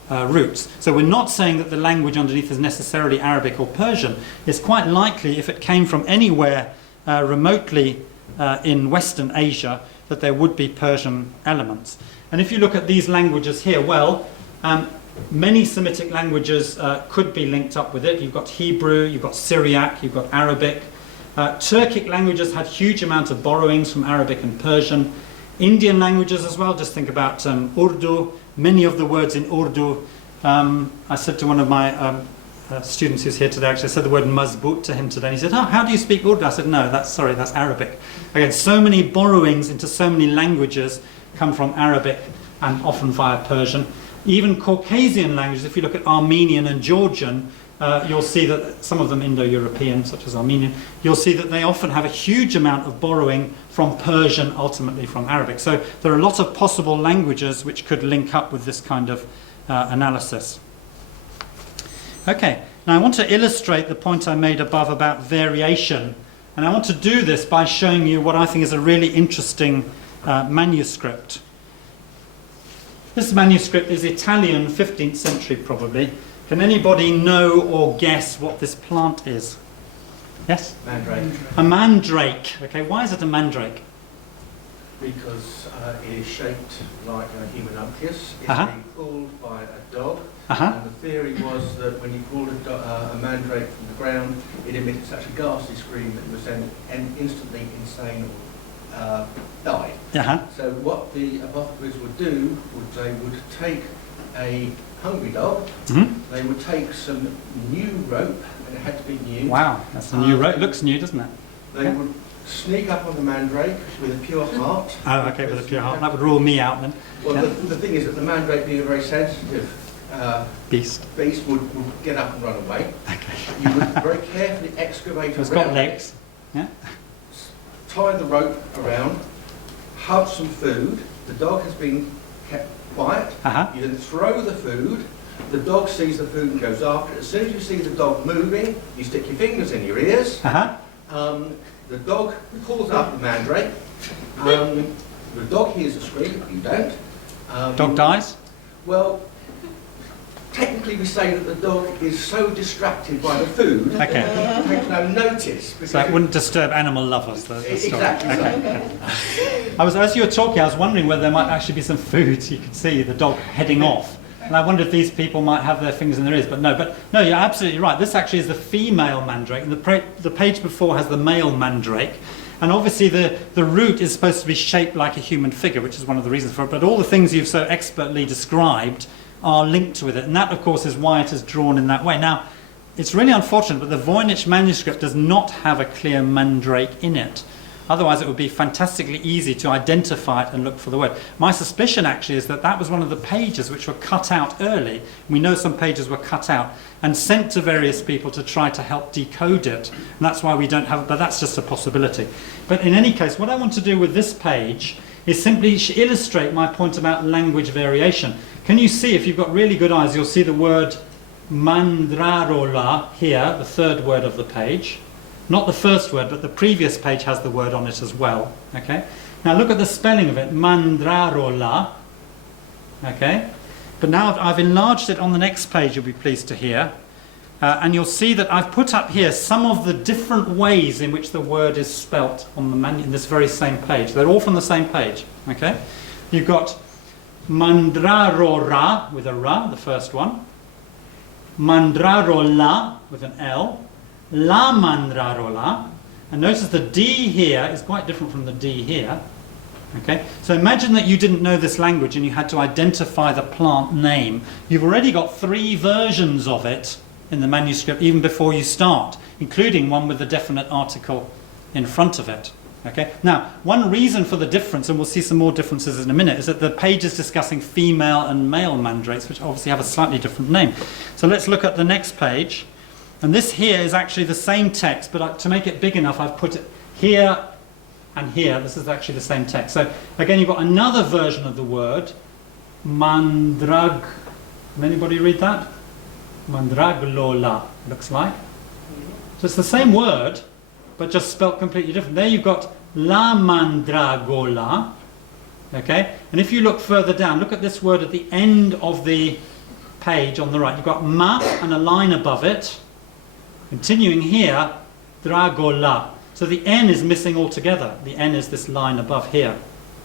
roots. So we're not saying that the language underneath is necessarily Arabic or Persian. It's quite likely, if it came from anywhere remotely in Western Asia, that there would be Persian elements. And if you look at these languages here, well, many Semitic languages could be linked up with it. You've got Hebrew, you've got Syriac, you've got Arabic. Turkic languages had huge amount of borrowings from Arabic and Persian. Indian languages as well, just think about Urdu. Many of the words in Urdu, I said to one of my students who's here today, actually I said the word mazbut to him today, and he said, "Oh, how do you speak Urdu?" I said, "No, that's Arabic." Again, so many borrowings into so many languages come from Arabic and often via Persian. Even Caucasian languages, if you look at Armenian and Georgian, you'll see that some of them Indo-European, such as Armenian, you'll see that they often have a huge amount of borrowing from Persian, ultimately from Arabic. So there are a lot of possible languages which could link up with this kind of analysis. Okay, now I want to illustrate the point I made above about variation, and I want to do this by showing you what I think is a really interesting manuscript. This manuscript is Italian, 15th century probably. Can anybody know or guess what this plant is? Yes? Mandrake. A mandrake. Okay, why is it a mandrake? Because it is shaped like a human nucleus. It's being pulled by a dog. And the theory was that when you pulled a mandrake from the ground, it emitted such a ghastly scream that it was then instantly insane or died. So what the apothecaries would do, they would take a hungry dog, they would take some new rope, and it had to be new. Wow, that's a new rope. Looks new, doesn't it? They would sneak up on the mandrake with a pure heart. Oh, okay, with a pure heart. That would rule me out then. Well, Yeah. the thing is that the mandrake, being a very sensitive Beast. would get up and run away. Okay. You would very carefully excavate It's around got legs. Yeah. it, tie the rope around, have some food. The dog has been kept quiet. Uh-huh. You then throw the food. The dog sees the food and goes after it. As soon as you see the dog moving, you stick your fingers in your ears. Uh-huh. The dog pulls up the mandrake. The dog hears a scream, you don't. Dog dies? Well, technically we say that the dog is so distracted by the food, Okay. it takes no notice. So it wouldn't disturb animal lovers, the story. Exactly. Okay. As you were talking, I was wondering whether there might actually be some food you could see the dog heading off. And I wondered if these people might have their fingers in their ears, but no, you're absolutely right. This actually is the female mandrake, and the page before has the male mandrake. And obviously the root is supposed to be shaped like a human figure, which is one of the reasons for it. But all the things you've so expertly described are linked with it. And that, of course, is why it is drawn in that way. Now, it's really unfortunate, but the Voynich manuscript does not have a clear mandrake in it. Otherwise, it would be fantastically easy to identify it and look for the word. My suspicion, actually, is that that was one of the pages which were cut out early. We know some pages were cut out and sent to various people to try to help decode it. And that's why we don't have it, but that's just a possibility. But in any case, what I want to do with this page is simply illustrate my point about language variation. Can you see, if you've got really good eyes, you'll see the word mandrarola here, the third word of the page. Not the first word, but the previous page has the word on it as well. Okay. Now look at the spelling of it, mandrarola. Okay. But now I've enlarged it on the next page, you'll be pleased to hear. And you'll see that I've put up here some of the different ways in which the word is spelt on the in this very same page. They're all from the same page. Okay. You've got mandrarora with a ra, the first one. Mandrarola with an L. La mandrarola, and notice the D here is quite different from the D here. Okay, so imagine that you didn't know this language and you had to identify the plant name. You've already got 3 versions of it in the manuscript even before you start, including one with a definite article in front of it. Okay, now one reason for the difference, and we'll see some more differences in a minute, is that the page is discussing female and male mandrakes, which obviously have a slightly different name. So let's look at the next page. And this here is actually the same text, but to make it big enough, I've put it here and here. This is actually the same text. So again, you've got another version of the word, mandrag. Can anybody read that? Mandraglola, looks like. So it's the same word, but just spelt completely different. There you've got la mandragola. Okay, and if you look further down, look at this word at the end of the page on the right. You've got ma and a line above it. Continuing here, dragola. So the N is missing altogether. The N is this line above here.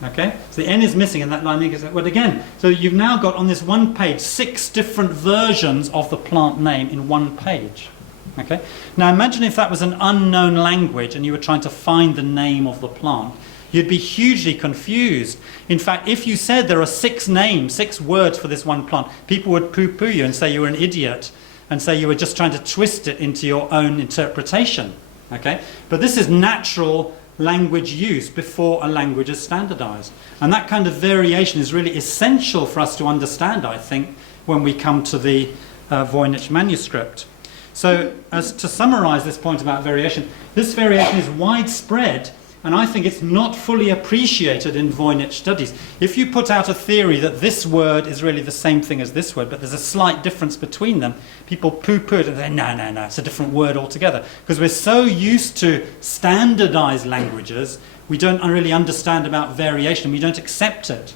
Okay? So the N is missing and that line is... But again, so you've now got on this one page 6 different versions of the plant name in one page. Okay? Now imagine if that was an unknown language and you were trying to find the name of the plant. You'd be hugely confused. In fact, if you said there are 6 names, 6 words for this one plant, people would poo-poo you and say you were an idiot, and say you were just trying to twist it into your own interpretation. Okay? But this is natural language use before a language is standardized. And that kind of variation is really essential for us to understand, I think, when we come to the Voynich manuscript. So, as to summarize this point about variation, this variation is widespread, and I think it's not fully appreciated in Voynich studies. If you put out a theory that this word is really the same thing as this word, but there's a slight difference between them, people poo-poo it and say, no, it's a different word altogether. Because we're so used to standardized languages, we don't really understand about variation, we don't accept it.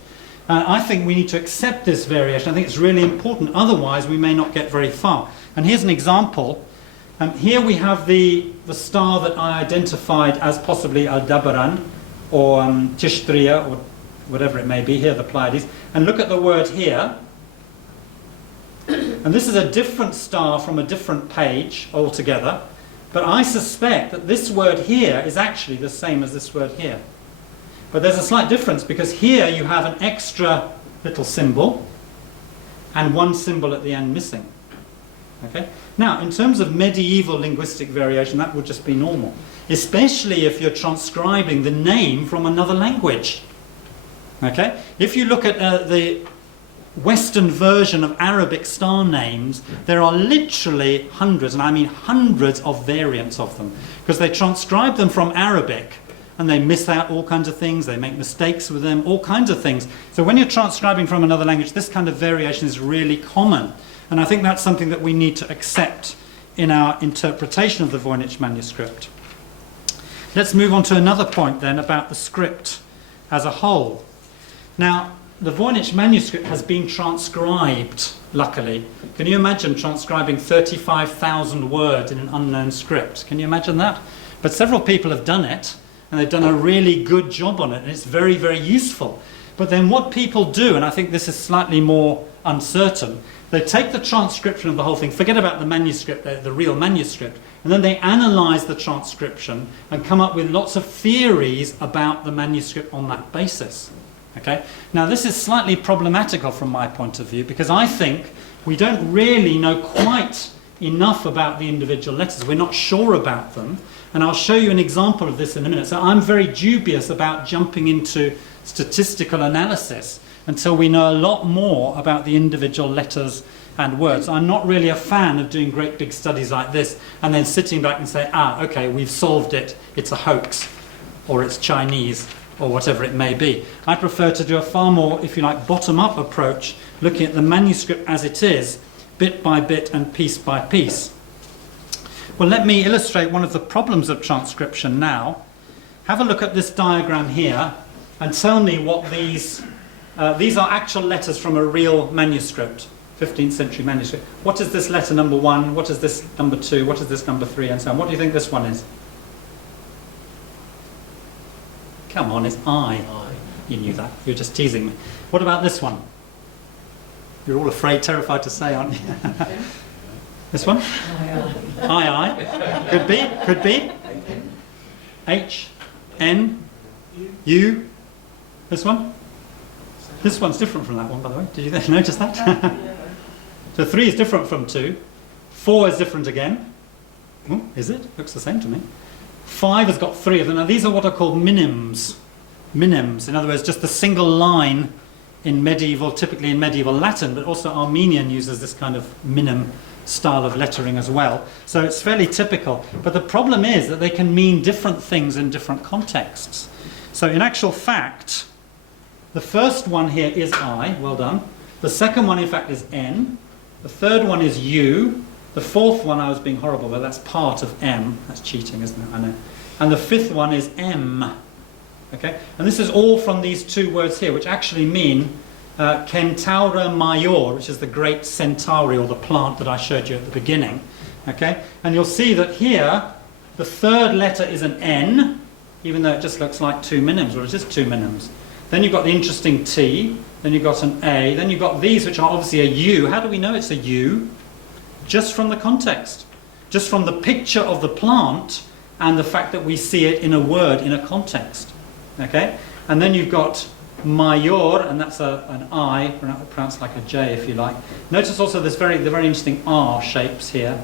I think we need to accept this variation. I think it's really important, otherwise we may not get very far. And here's an example. Here we have the star that I identified as possibly Aldebaran or Tishtria or whatever it may be. Here the Pleiades. And look at the word here. And this is a different star from a different page altogether. But I suspect that this word here is actually the same as this word here. But there's a slight difference because here you have an extra little symbol and one symbol at the end missing. Okay? Now, in terms of medieval linguistic variation, that would just be normal. especially if you're transcribing the name from another language. Okay? If you look at the Western version of Arabic star names, there are literally hundreds, and I mean hundreds of variants of them, because they transcribe them from Arabic and they miss out all kinds of things, they make mistakes with them, all kinds of things. So when you're transcribing from another language, this kind of variation is really common. And I think that's something that we need to accept in our interpretation of the Voynich manuscript. Let's move on to another point then about the script as a whole. Now, the Voynich manuscript has been transcribed, luckily. Can you imagine transcribing 35,000 words in an unknown script? Can you imagine that? But several people have done it, and they've done a really good job on it, and it's very, very useful. But then what people do, and I think this is slightly more uncertain, they take the transcription of the whole thing, forget about the manuscript, the real manuscript, and then they analyse the transcription and come up with lots of theories about the manuscript on that basis. Okay? Now this is slightly problematical from my point of view, because I think we don't really know quite enough about the individual letters. We're not sure about them, and I'll show you an example of this in a minute. So I'm very dubious about jumping into statistical analysis until we know a lot more about the individual letters and words. I'm not really a fan of doing great big studies like this and then sitting back and say, okay, we've solved it, it's a hoax, or it's Chinese, or whatever it may be. I prefer to do a far more, if you like, bottom-up approach, looking at the manuscript as it is, bit by bit and piece by piece. Well, let me illustrate one of the problems of transcription now. Have a look at this diagram here and tell me what these are actual letters from a real manuscript, 15th century manuscript. What is this letter number 1? What is this number 2? What is this number 3? And so on. What do you think this one is? Come on, it's I. You knew that. You were just teasing me. What about this one? You're all afraid, terrified to say, aren't you? This one? I. Could be, could be. H, N, U. This one? This one's different from that one, by the way. Did you notice that? So 3 is different from 2. 4 is different again. Oh, is it? Looks the same to me. 5 has got 3 of them. Now these are what are called minims. Minims, in other words, just the single line in medieval, typically in medieval Latin, but also Armenian uses this kind of minim style of lettering as well. So it's fairly typical. But the problem is that they can mean different things in different contexts. So in actual fact, the first one here is I, well done. The second one, in fact, is N. The third one is U. The fourth one, I was being horrible, but that's part of M. That's cheating, isn't it? I know. And the fifth one is M. Okay? And this is all from these 2 words here, which actually mean Centaura major, which is the great centauri, or the plant that I showed you at the beginning. Okay? And you'll see that here, the third letter is an N, even though it just looks like 2 minims, or it's just 2 minims. Then you've got the interesting T, then you've got an A, then you've got these, which are obviously a U. How do we know it's a U? Just from the context. Just from the picture of the plant and the fact that we see it in a word, in a context. Okay? And then you've got major, and that's an I, pronounced like a J if you like. Notice also the very interesting R shapes here.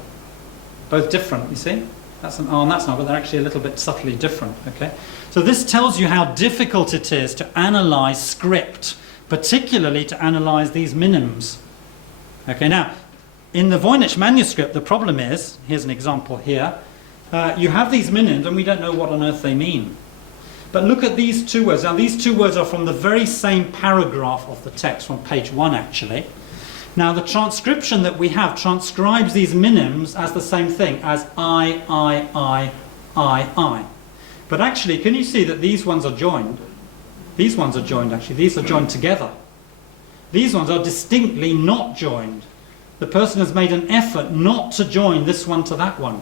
Both different, you see? That's an R and that's an R, but they're actually a little bit subtly different. Okay? So this tells you how difficult it is to analyse script, particularly to analyse these minims. Okay, now, in the Voynich manuscript, the problem is, here's an example here, you have these minims and we don't know what on earth they mean. But look at these 2 words. Now these 2 words are from the very same paragraph of the text, from page 1 actually. Now the transcription that we have transcribes these minims as the same thing, as I. But actually, can you see that these ones are joined? These ones are joined actually, these are joined together. These ones are distinctly not joined. The person has made an effort not to join this one to that one.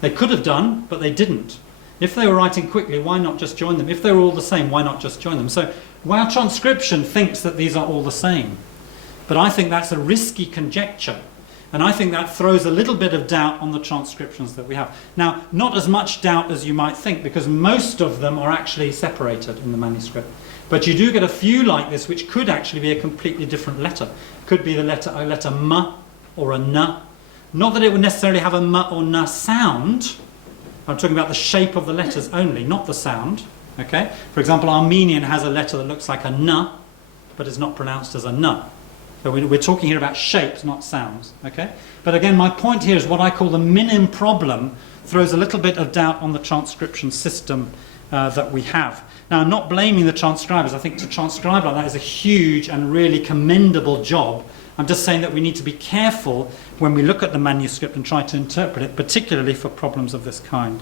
They could have done, but they didn't. If they were writing quickly, why not just join them? If they were all the same, why not just join them? So our transcription thinks that these are all the same. But I think that's a risky conjecture. And I think that throws a little bit of doubt on the transcriptions that we have. Now, not as much doubt as you might think, because most of them are actually separated in the manuscript. But you do get a few like this, which could actually be a completely different letter. Could be a letter M or a N. Not that it would necessarily have a M or N sound, I'm talking about the shape of the letters only, not the sound. Okay? For example, Armenian has a letter that looks like a n, but is not pronounced as a n. So we're talking here about shapes, not sounds. Okay? But again, my point here is what I call the minim problem throws a little bit of doubt on the transcription system that we have. Now, I'm not blaming the transcribers. I think to transcribe like that is a huge and really commendable job. I'm just saying that we need to be careful when we look at the manuscript and try to interpret it, particularly for problems of this kind.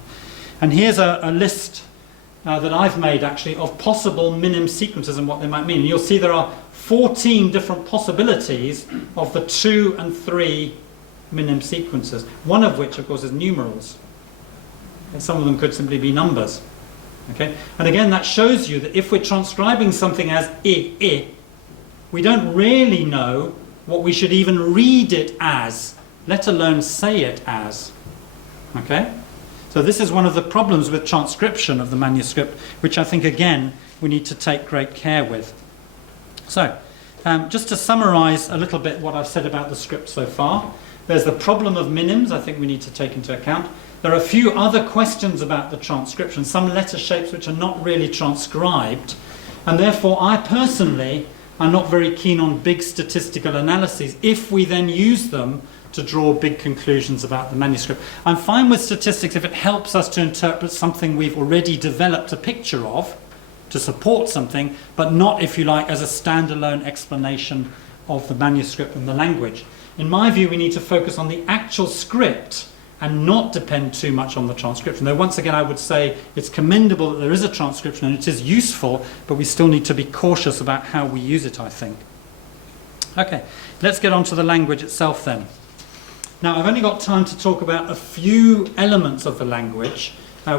And here's a list that I've made, actually, of possible minim sequences and what they might mean. And you'll see there are 14 different possibilities of the 2 and 3 minim sequences, one of which, of course, is numerals. And some of them could simply be numbers. Okay? And again, that shows you that if we're transcribing something as I, we don't really know what we should even read it as, let alone say it as. Okay? So this is one of the problems with transcription of the manuscript, which I think, again, we need to take great care with. So, just to summarize a little bit what I've said about the script so far, there's the problem of minims I think we need to take into account. There are a few other questions about the transcription, some letter shapes which are not really transcribed, and therefore I personally am not very keen on big statistical analyses if we then use them to draw big conclusions about the manuscript. I'm fine with statistics if it helps us to interpret something we've already developed a picture of, to support something, but not, if you like, as a standalone explanation of the manuscript and the language. In my view, we need to focus on the actual script and not depend too much on the transcription. Though once again I would say it's commendable that there is a transcription and it is useful, but we still need to be cautious about how we use it, I think. Okay, let's get on to the language itself then. Now, I've only got time to talk about a few elements of the language.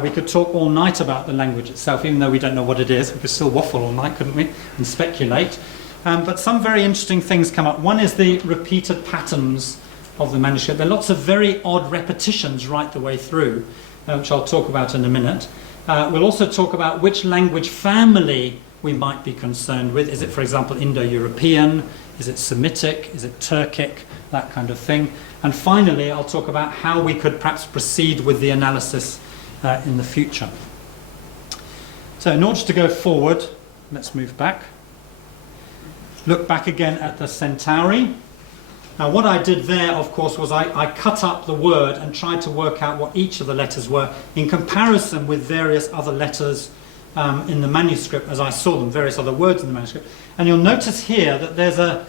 We could talk all night about the language itself, even though we don't know what it is. We could still waffle all night, couldn't we, and speculate. But some very interesting things come up. One is the repeated patterns of the manuscript. There are lots of very odd repetitions right the way through, which I'll talk about in a minute. We'll also talk about which language family we might be concerned with. Is it, for example, Indo-European? Is it Semitic? Is it Turkic? That kind of thing. And finally, I'll talk about how we could perhaps proceed with the analysis in the future. So in order to go forward, let's move back. Look back again at the Centauri. Now what I did there, of course, was I cut up the word and tried to work out what each of the letters were in comparison with various other letters in the manuscript as I saw them, various other words in the manuscript. And you'll notice here that there's an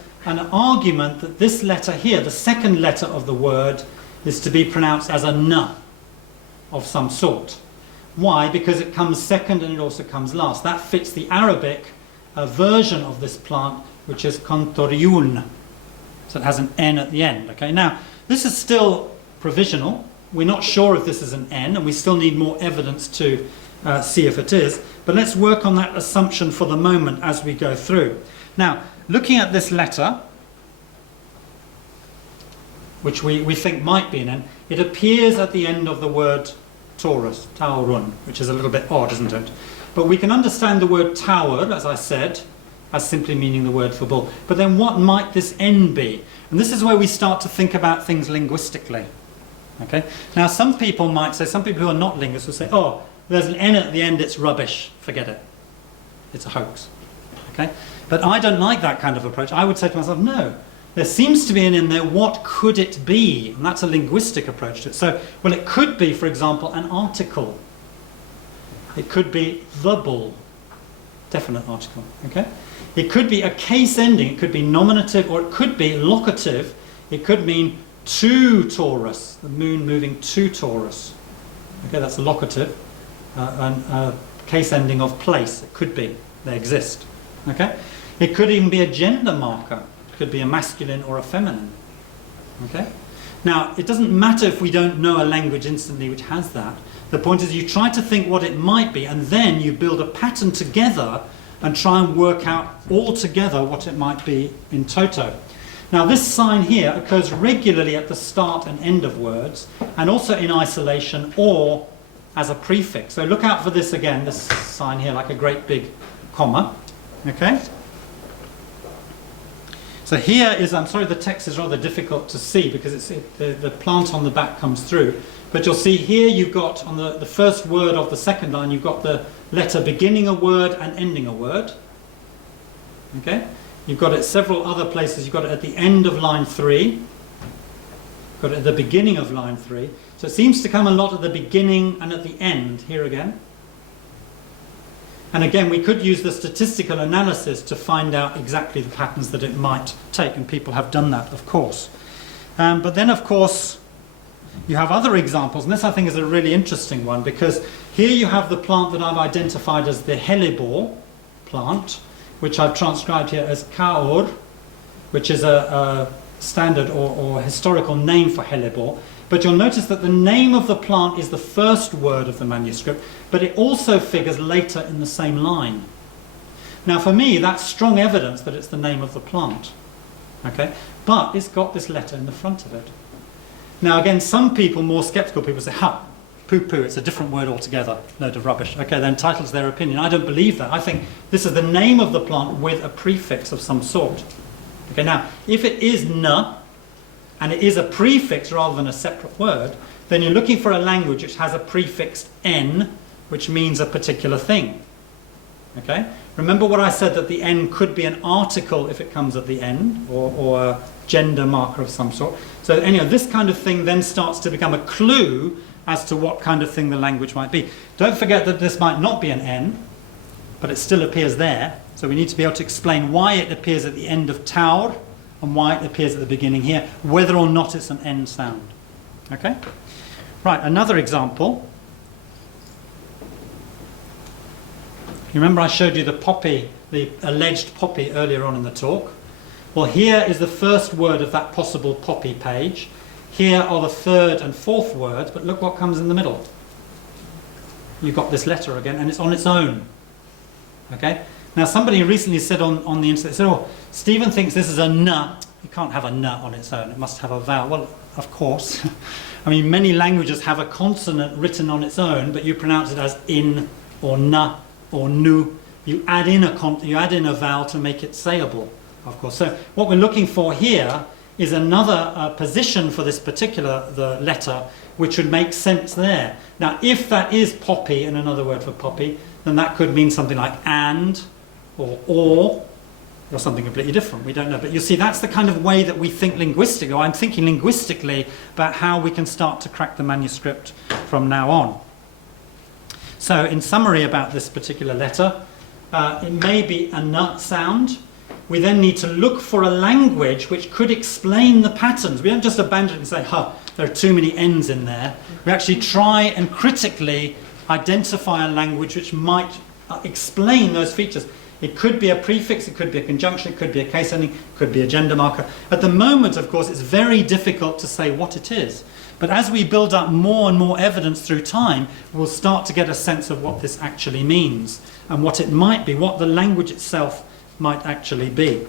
argument that this letter here, the second letter of the word, is to be pronounced as a n of some sort. Why? Because it comes second and it also comes last. That fits the Arabic version of this plant, which is contoriun. So it has an N at the end. Okay. Now, this is still provisional. We're not sure if this is an N, and we still need more evidence to see if it is. But let's work on that assumption for the moment as we go through. Now, looking at this letter, which we think might be an N, it appears at the end of the word Taurus, Taurun, which is a little bit odd, isn't it? But we can understand the word tower, as I said, as simply meaning the word for bull. But then what might this N be? And this is where we start to think about things linguistically. Okay? Now, some people might say, some people who are not linguists will say, oh, there's an N at the end, it's rubbish, forget it. It's a hoax. Okay? But I don't like that kind of approach. I would say to myself, no, there seems to be an N there, what could it be? And that's a linguistic approach to it. So, well, it could be, for example, an article. It could be the bull, definite article. Okay? It could be a case ending, it could be nominative, or it could be locative. It could mean to Taurus, the moon moving to Taurus. Okay, that's a locative. And a case ending of place, it could be, they exist. Okay? It could even be a gender marker. It could be a masculine or a feminine. Okay? Now, it doesn't matter if we don't know a language instantly which has that. The point is you try to think what it might be, and then you build a pattern together and try and work out all together what it might be in toto. Now, this sign here occurs regularly at the start and end of words, and also in isolation or as a prefix. So look out for this again, this sign here, like a great big comma. Okay? So here is, I'm sorry the text is rather difficult to see because the plant on the back comes through, But you'll see here you've got, on the first word of the second line, you've got the letter beginning a word and ending a word. Okay? You've got it several other places. You've got it at the end of line 3. You've got it at the beginning of line 3. So it seems to come a lot at the beginning and at the end, here again. And again, we could use the statistical analysis to find out exactly the patterns that it might take, and people have done that, of course. But then, of course, you have other examples, and this I think is a really interesting one, because here you have the plant that I've identified as the hellebore plant, which I've transcribed here as kaor, which is a standard or historical name for hellebore. But you'll notice that the name of the plant is the first word of the manuscript, but it also figures later in the same line. Now for me, that's strong evidence that it's the name of the plant. Okay? But it's got this letter in the front of it. Now again, some people, more sceptical people, say, ha, poo-poo, it's a different word altogether, load of rubbish. Okay, they're entitled to their opinion. I don't believe that. I think this is the name of the plant with a prefix of some sort. Okay, now, if it is na, and it is a prefix rather than a separate word, then you're looking for a language which has a prefix n, which means a particular thing. Okay? Remember what I said, that the n could be an article if it comes at the end, or a gender marker of some sort. So anyway, this kind of thing then starts to become a clue as to what kind of thing the language might be. Don't forget that this might not be an n, but it still appears there. So we need to be able to explain why it appears at the end of taur, and why it appears at the beginning here, whether or not it's an N sound. Okay? Right, another example. You remember I showed you the poppy, the alleged poppy earlier on in the talk? Well, here is the first word of that possible poppy page. Here are the third and fourth words, but look what comes in the middle. You've got this letter again, and it's on its own. Okay? Now somebody recently said on the internet, said, oh, Stephen thinks this is a n. You can't have a n on its own, it must have a vowel. Well, of course. I mean, many languages have a consonant written on its own, but you pronounce it as in, or n, or nu. You add in a vowel to make it sayable, of course. So what we're looking for here is another position for this particular the letter, which would make sense there. Now, if that is poppy, and another word for poppy, then that could mean something like and, or something completely different. We don't know. But you see, that's the kind of way that we think linguistically, or I'm thinking linguistically about how we can start to crack the manuscript from now on. So, in summary about this particular letter, it may be a n sound. We then need to look for a language which could explain the patterns. We don't just abandon it and say, there are too many n's in there. We actually try and critically identify a language which might explain those features. It could be a prefix, it could be a conjunction, it could be a case ending, it could be a gender marker. At the moment, of course, it's very difficult to say what it is. But as we build up more and more evidence through time, we'll start to get a sense of what this actually means and what it might be, what the language itself might actually be.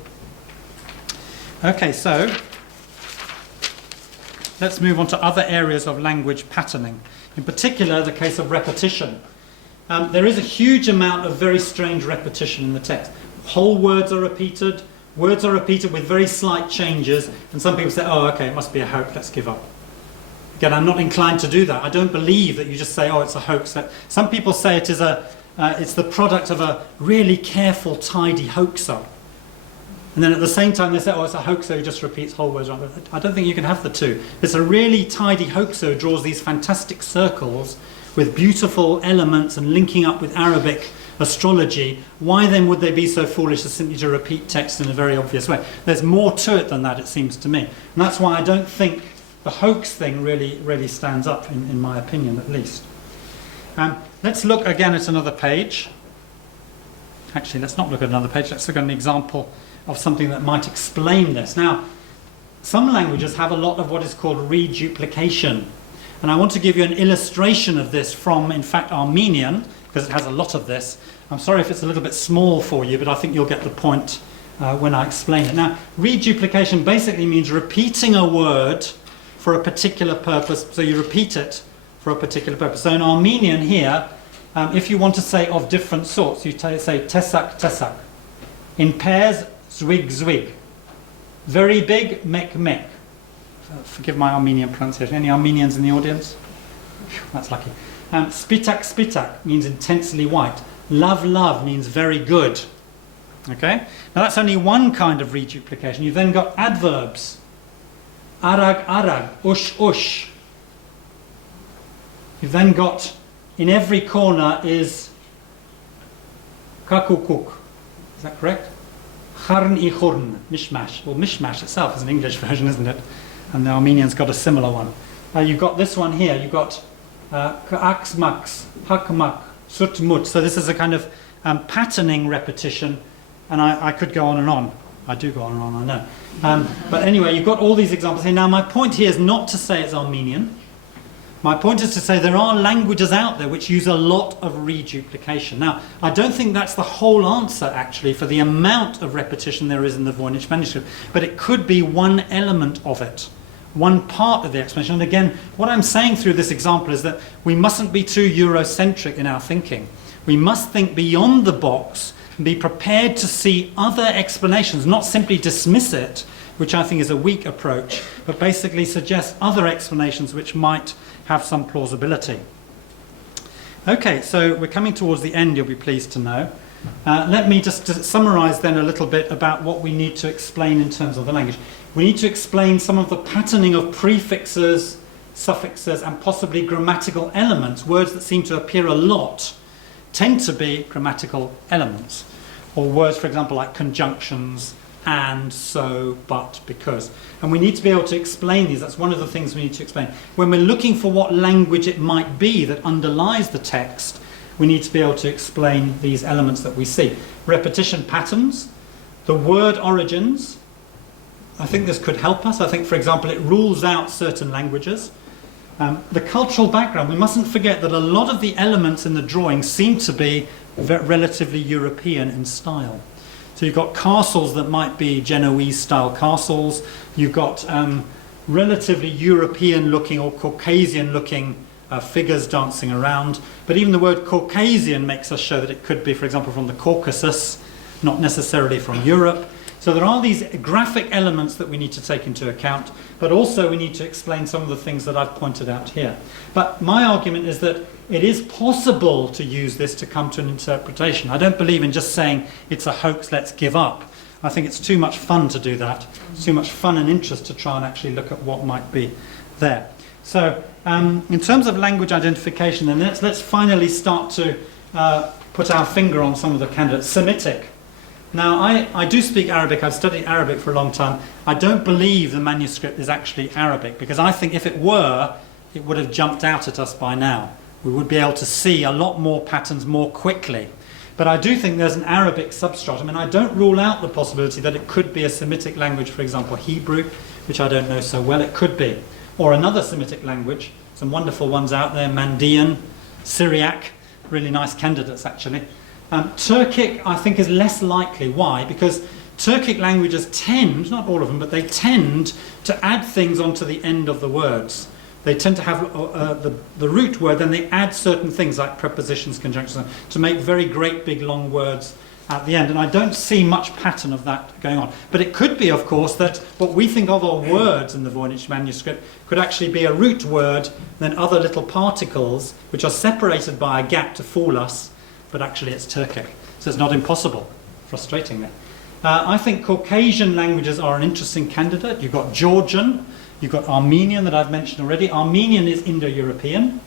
Okay, so let's move on to other areas of language patterning. In particular, the case of repetition. There is a huge amount of very strange repetition in the text. Whole words are repeated with very slight changes, and some people say, oh, okay, it must be a hoax, let's give up. Again, I'm not inclined to do that. I don't believe that you just say, oh, it's a hoax. Some people say it is it's the product of a really careful, tidy hoaxer. And then at the same time they say, oh, it's a hoaxer who just repeats whole words. I don't think you can have the two. It's a really tidy hoaxer who draws these fantastic circles with beautiful elements and linking up with Arabic astrology. Why then would they be so foolish as simply to repeat text in a very obvious way? There's more to it than that, it seems to me. And that's why I don't think the hoax thing really stands up, in my opinion at least. Let's look again at another page. Actually, let's not look at another page. Let's look at an example of something that might explain this. Now, some languages have a lot of what is called reduplication. And I want to give you an illustration of this from, in fact, Armenian, because it has a lot of this. I'm sorry if it's a little bit small for you, but I think you'll get the point when I explain it. Now, reduplication basically means repeating a word for a particular purpose. So you repeat it for a particular purpose. So in Armenian here, if you want to say of different sorts, you say tesak, tesak. In pairs, zwig, zwig. Very big, mek, mek. Forgive my Armenian pronunciation. Any Armenians in the audience? Phew, that's lucky. Spitak spitak means intensely white. Love love means very good. Okay? Now that's only one kind of reduplication. You've then got adverbs. Arag arag, ush ush. You've then got, in every corner is kakukuk. Is that correct? Charn I churn, mishmash. Well, mishmash itself is an English version, isn't it? And the Armenians got a similar one. You've got this one here. You've got kaaksmaks, hakmak, sutmut. So this is a kind of patterning repetition. And I could go on and on. I do go on and on, I know. But anyway, you've got all these examples here. Now, my point here is not to say it's Armenian. My point is to say there are languages out there which use a lot of reduplication. Now, I don't think that's the whole answer, actually, for the amount of repetition there is in the Voynich manuscript. But it could be one element of it, one part of the explanation. And again, what I'm saying through this example is that we mustn't be too Eurocentric in our thinking. We must think beyond the box, be prepared to see other explanations, not simply dismiss it, which I think is a weak approach, but basically suggest other explanations which might have some plausibility. Okay, so we're coming towards the end, you'll be pleased to know. Let me just summarize then a little bit about what we need to explain in terms of the language. We need to explain some of the patterning of prefixes, suffixes, and possibly grammatical elements. Words that seem to appear a lot tend to be grammatical elements. Or words, for example, like conjunctions, and, so, but, because. And we need to be able to explain these. That's one of the things we need to explain. When we're looking for what language it might be that underlies the text, we need to be able to explain these elements that we see. Repetition patterns, the word origins. I think this could help us. I think, for example, it rules out certain languages. The cultural background. We mustn't forget that a lot of the elements in the drawing seem to be relatively European in style. So you've got castles that might be Genoese-style castles. You've got relatively European-looking or Caucasian-looking figures dancing around. But even the word Caucasian makes us show that it could be, for example, from the Caucasus, not necessarily from Europe. So there are these graphic elements that we need to take into account, but also we need to explain some of the things that I've pointed out here. But my argument is that it is possible to use this to come to an interpretation. I don't believe in just saying it's a hoax, let's give up. I think it's too much fun to do that. It's too much fun and interest to try and actually look at what might be there. So in terms of language identification, then let's finally start to put our finger on some of the candidates. Semitic. Now, I do speak Arabic. I've studied Arabic for a long time. I don't believe the manuscript is actually Arabic, because I think if it were, it would have jumped out at us by now. We would be able to see a lot more patterns more quickly. But I do think there's an Arabic substratum, and I don't rule out the possibility that it could be a Semitic language, for example, Hebrew, which I don't know so well. It could be. Or another Semitic language. Some wonderful ones out there, Mandean, Syriac, really nice candidates, actually. Turkic, I think, is less likely. Why? Because Turkic languages tend, not all of them, but they tend to add things onto the end of the words. They tend to have the root word, then they add certain things like prepositions, conjunctions, to make very great big long words at the end. And I don't see much pattern of that going on. But it could be, of course, that what we think of are words in the Voynich manuscript could actually be a root word, then other little particles which are separated by a gap to fool us, but actually it's Turkic. So it's not impossible, frustratingly. I think Caucasian languages are an interesting candidate. You've got Georgian, you've got Armenian that I've mentioned already. Armenian is Indo-European.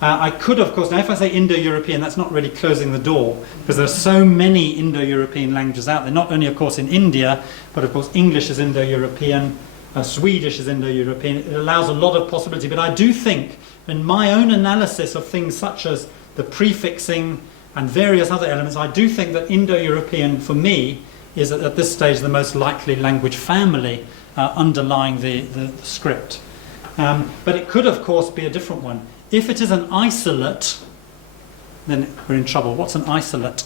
I could, of course, now if I say Indo-European, that's not really closing the door, because there are so many Indo-European languages out there, not only, of course, in India, but, of course, English is Indo-European, Swedish is Indo-European. It allows a lot of possibility. But I do think, in my own analysis of things such as the prefixing and various other elements, I do think that Indo-European, for me, is at this stage the most likely language family underlying the script. But it could, of course, be a different one. If it is an isolate, then we're in trouble. What's an isolate?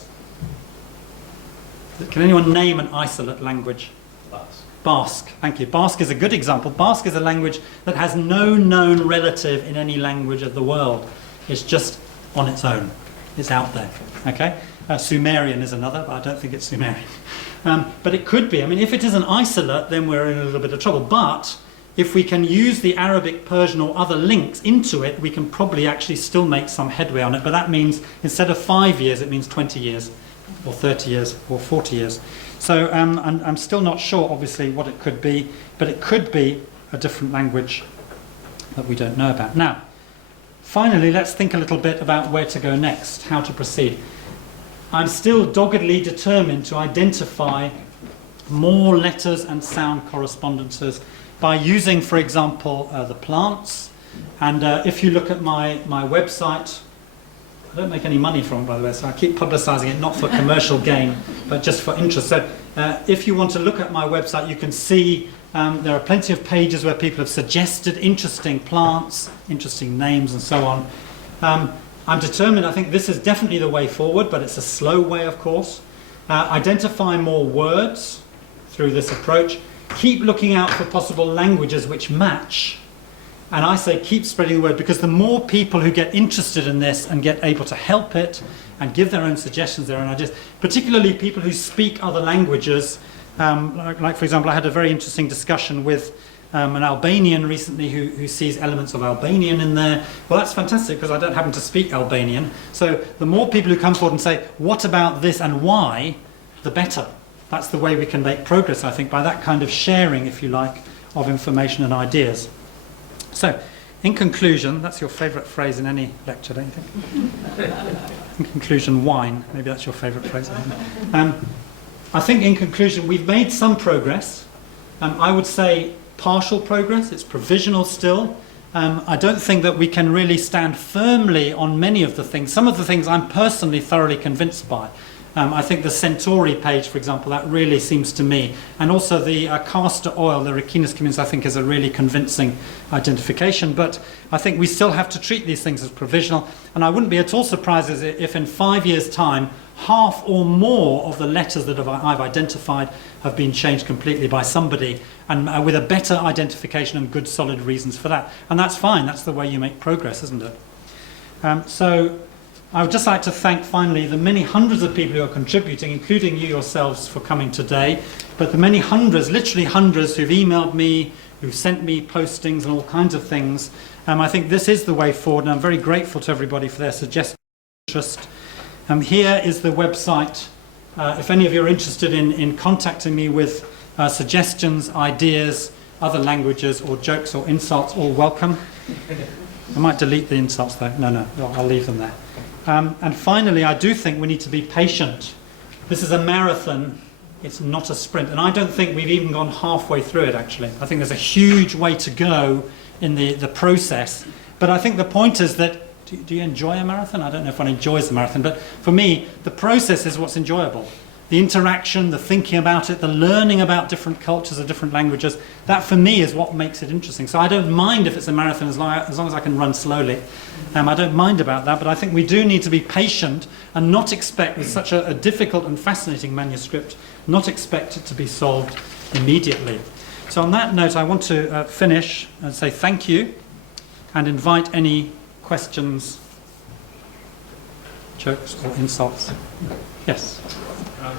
Can anyone name an isolate language? Basque. Basque, thank you. Basque is a good example. Basque is a language that has no known relative in any language of the world. It's just on its own. It's out there. Okay? Sumerian is another, but I don't think it's Sumerian. But it could be. I mean, if it is an isolate, then we're in a little bit of trouble. But if we can use the Arabic, Persian or other links into it, we can probably actually still make some headway on it. But that means instead of 5 years, it means 20 years or 30 years or 40 years. So I'm still not sure, obviously, what it could be, but it could be a different language that we don't know about. Now, finally, let's think a little bit about where to go next, how to proceed. I'm still doggedly determined to identify more letters and sound correspondences by using, for example, the plants. And if you look at my website, I don't make any money from it, by the way, so I keep publicising it, not for commercial gain, but just for interest. So if you want to look at my website, you can see there are plenty of pages where people have suggested interesting plants, interesting names, and so on. I'm determined, I think this is definitely the way forward, but it's a slow way, of course. Identify more words through this approach. Keep looking out for possible languages which match. And I say keep spreading the word, because the more people who get interested in this and get able to help it and give their own suggestions, their own ideas, particularly people who speak other languages, like for example, I had a very interesting discussion with an Albanian recently who sees elements of Albanian in there. Well, that's fantastic, because I don't happen to speak Albanian. So the more people who come forward and say, what about this and why, the better. That's the way we can make progress, I think, by that kind of sharing, if you like, of information and ideas. So, in conclusion, that's your favourite phrase in any lecture, don't you think? In conclusion, wine. Maybe that's your favourite phrase. I think in conclusion, we've made some progress. I would say partial progress. It's provisional still. I don't think that we can really stand firmly on many of the things. Some of the things I'm personally thoroughly convinced by. I think the Centauri page, for example, that really seems to me, and also the castor oil, the Ricinus communis, I think is a really convincing identification. But I think we still have to treat these things as provisional, and I wouldn't be at all surprised if in 5 years' time, half or more of the letters that I've identified have been changed completely by somebody, and with a better identification and good solid reasons for that. And that's fine, that's the way you make progress, isn't it? So I would just like to thank finally the many hundreds of people who are contributing, including you yourselves, for coming today, but the many hundreds, literally hundreds, who've emailed me, who've sent me postings and all kinds of things. I think this is the way forward, and I'm very grateful to everybody for their suggestions and interest. Here is the website. If any of you are interested in contacting me with suggestions, ideas, other languages, or jokes or insults, all welcome. I might delete the insults though. No, I'll leave them there. And finally, I do think we need to be patient. This is a marathon, it's not a sprint. And I don't think we've even gone halfway through it, actually. I think there's a huge way to go in the process. But I think the point is that, do you enjoy a marathon? I don't know if one enjoys the marathon, but for me, the process is what's enjoyable. The interaction, the thinking about it, the learning about different cultures or different languages, that for me is what makes it interesting. So I don't mind if it's a marathon as long as I can run slowly. I don't mind about that, but I think we do need to be patient and not expect, with such a difficult and fascinating manuscript, not expect it to be solved immediately. So on that note, I want to finish and say thank you and invite any questions, jokes or insults. Yes?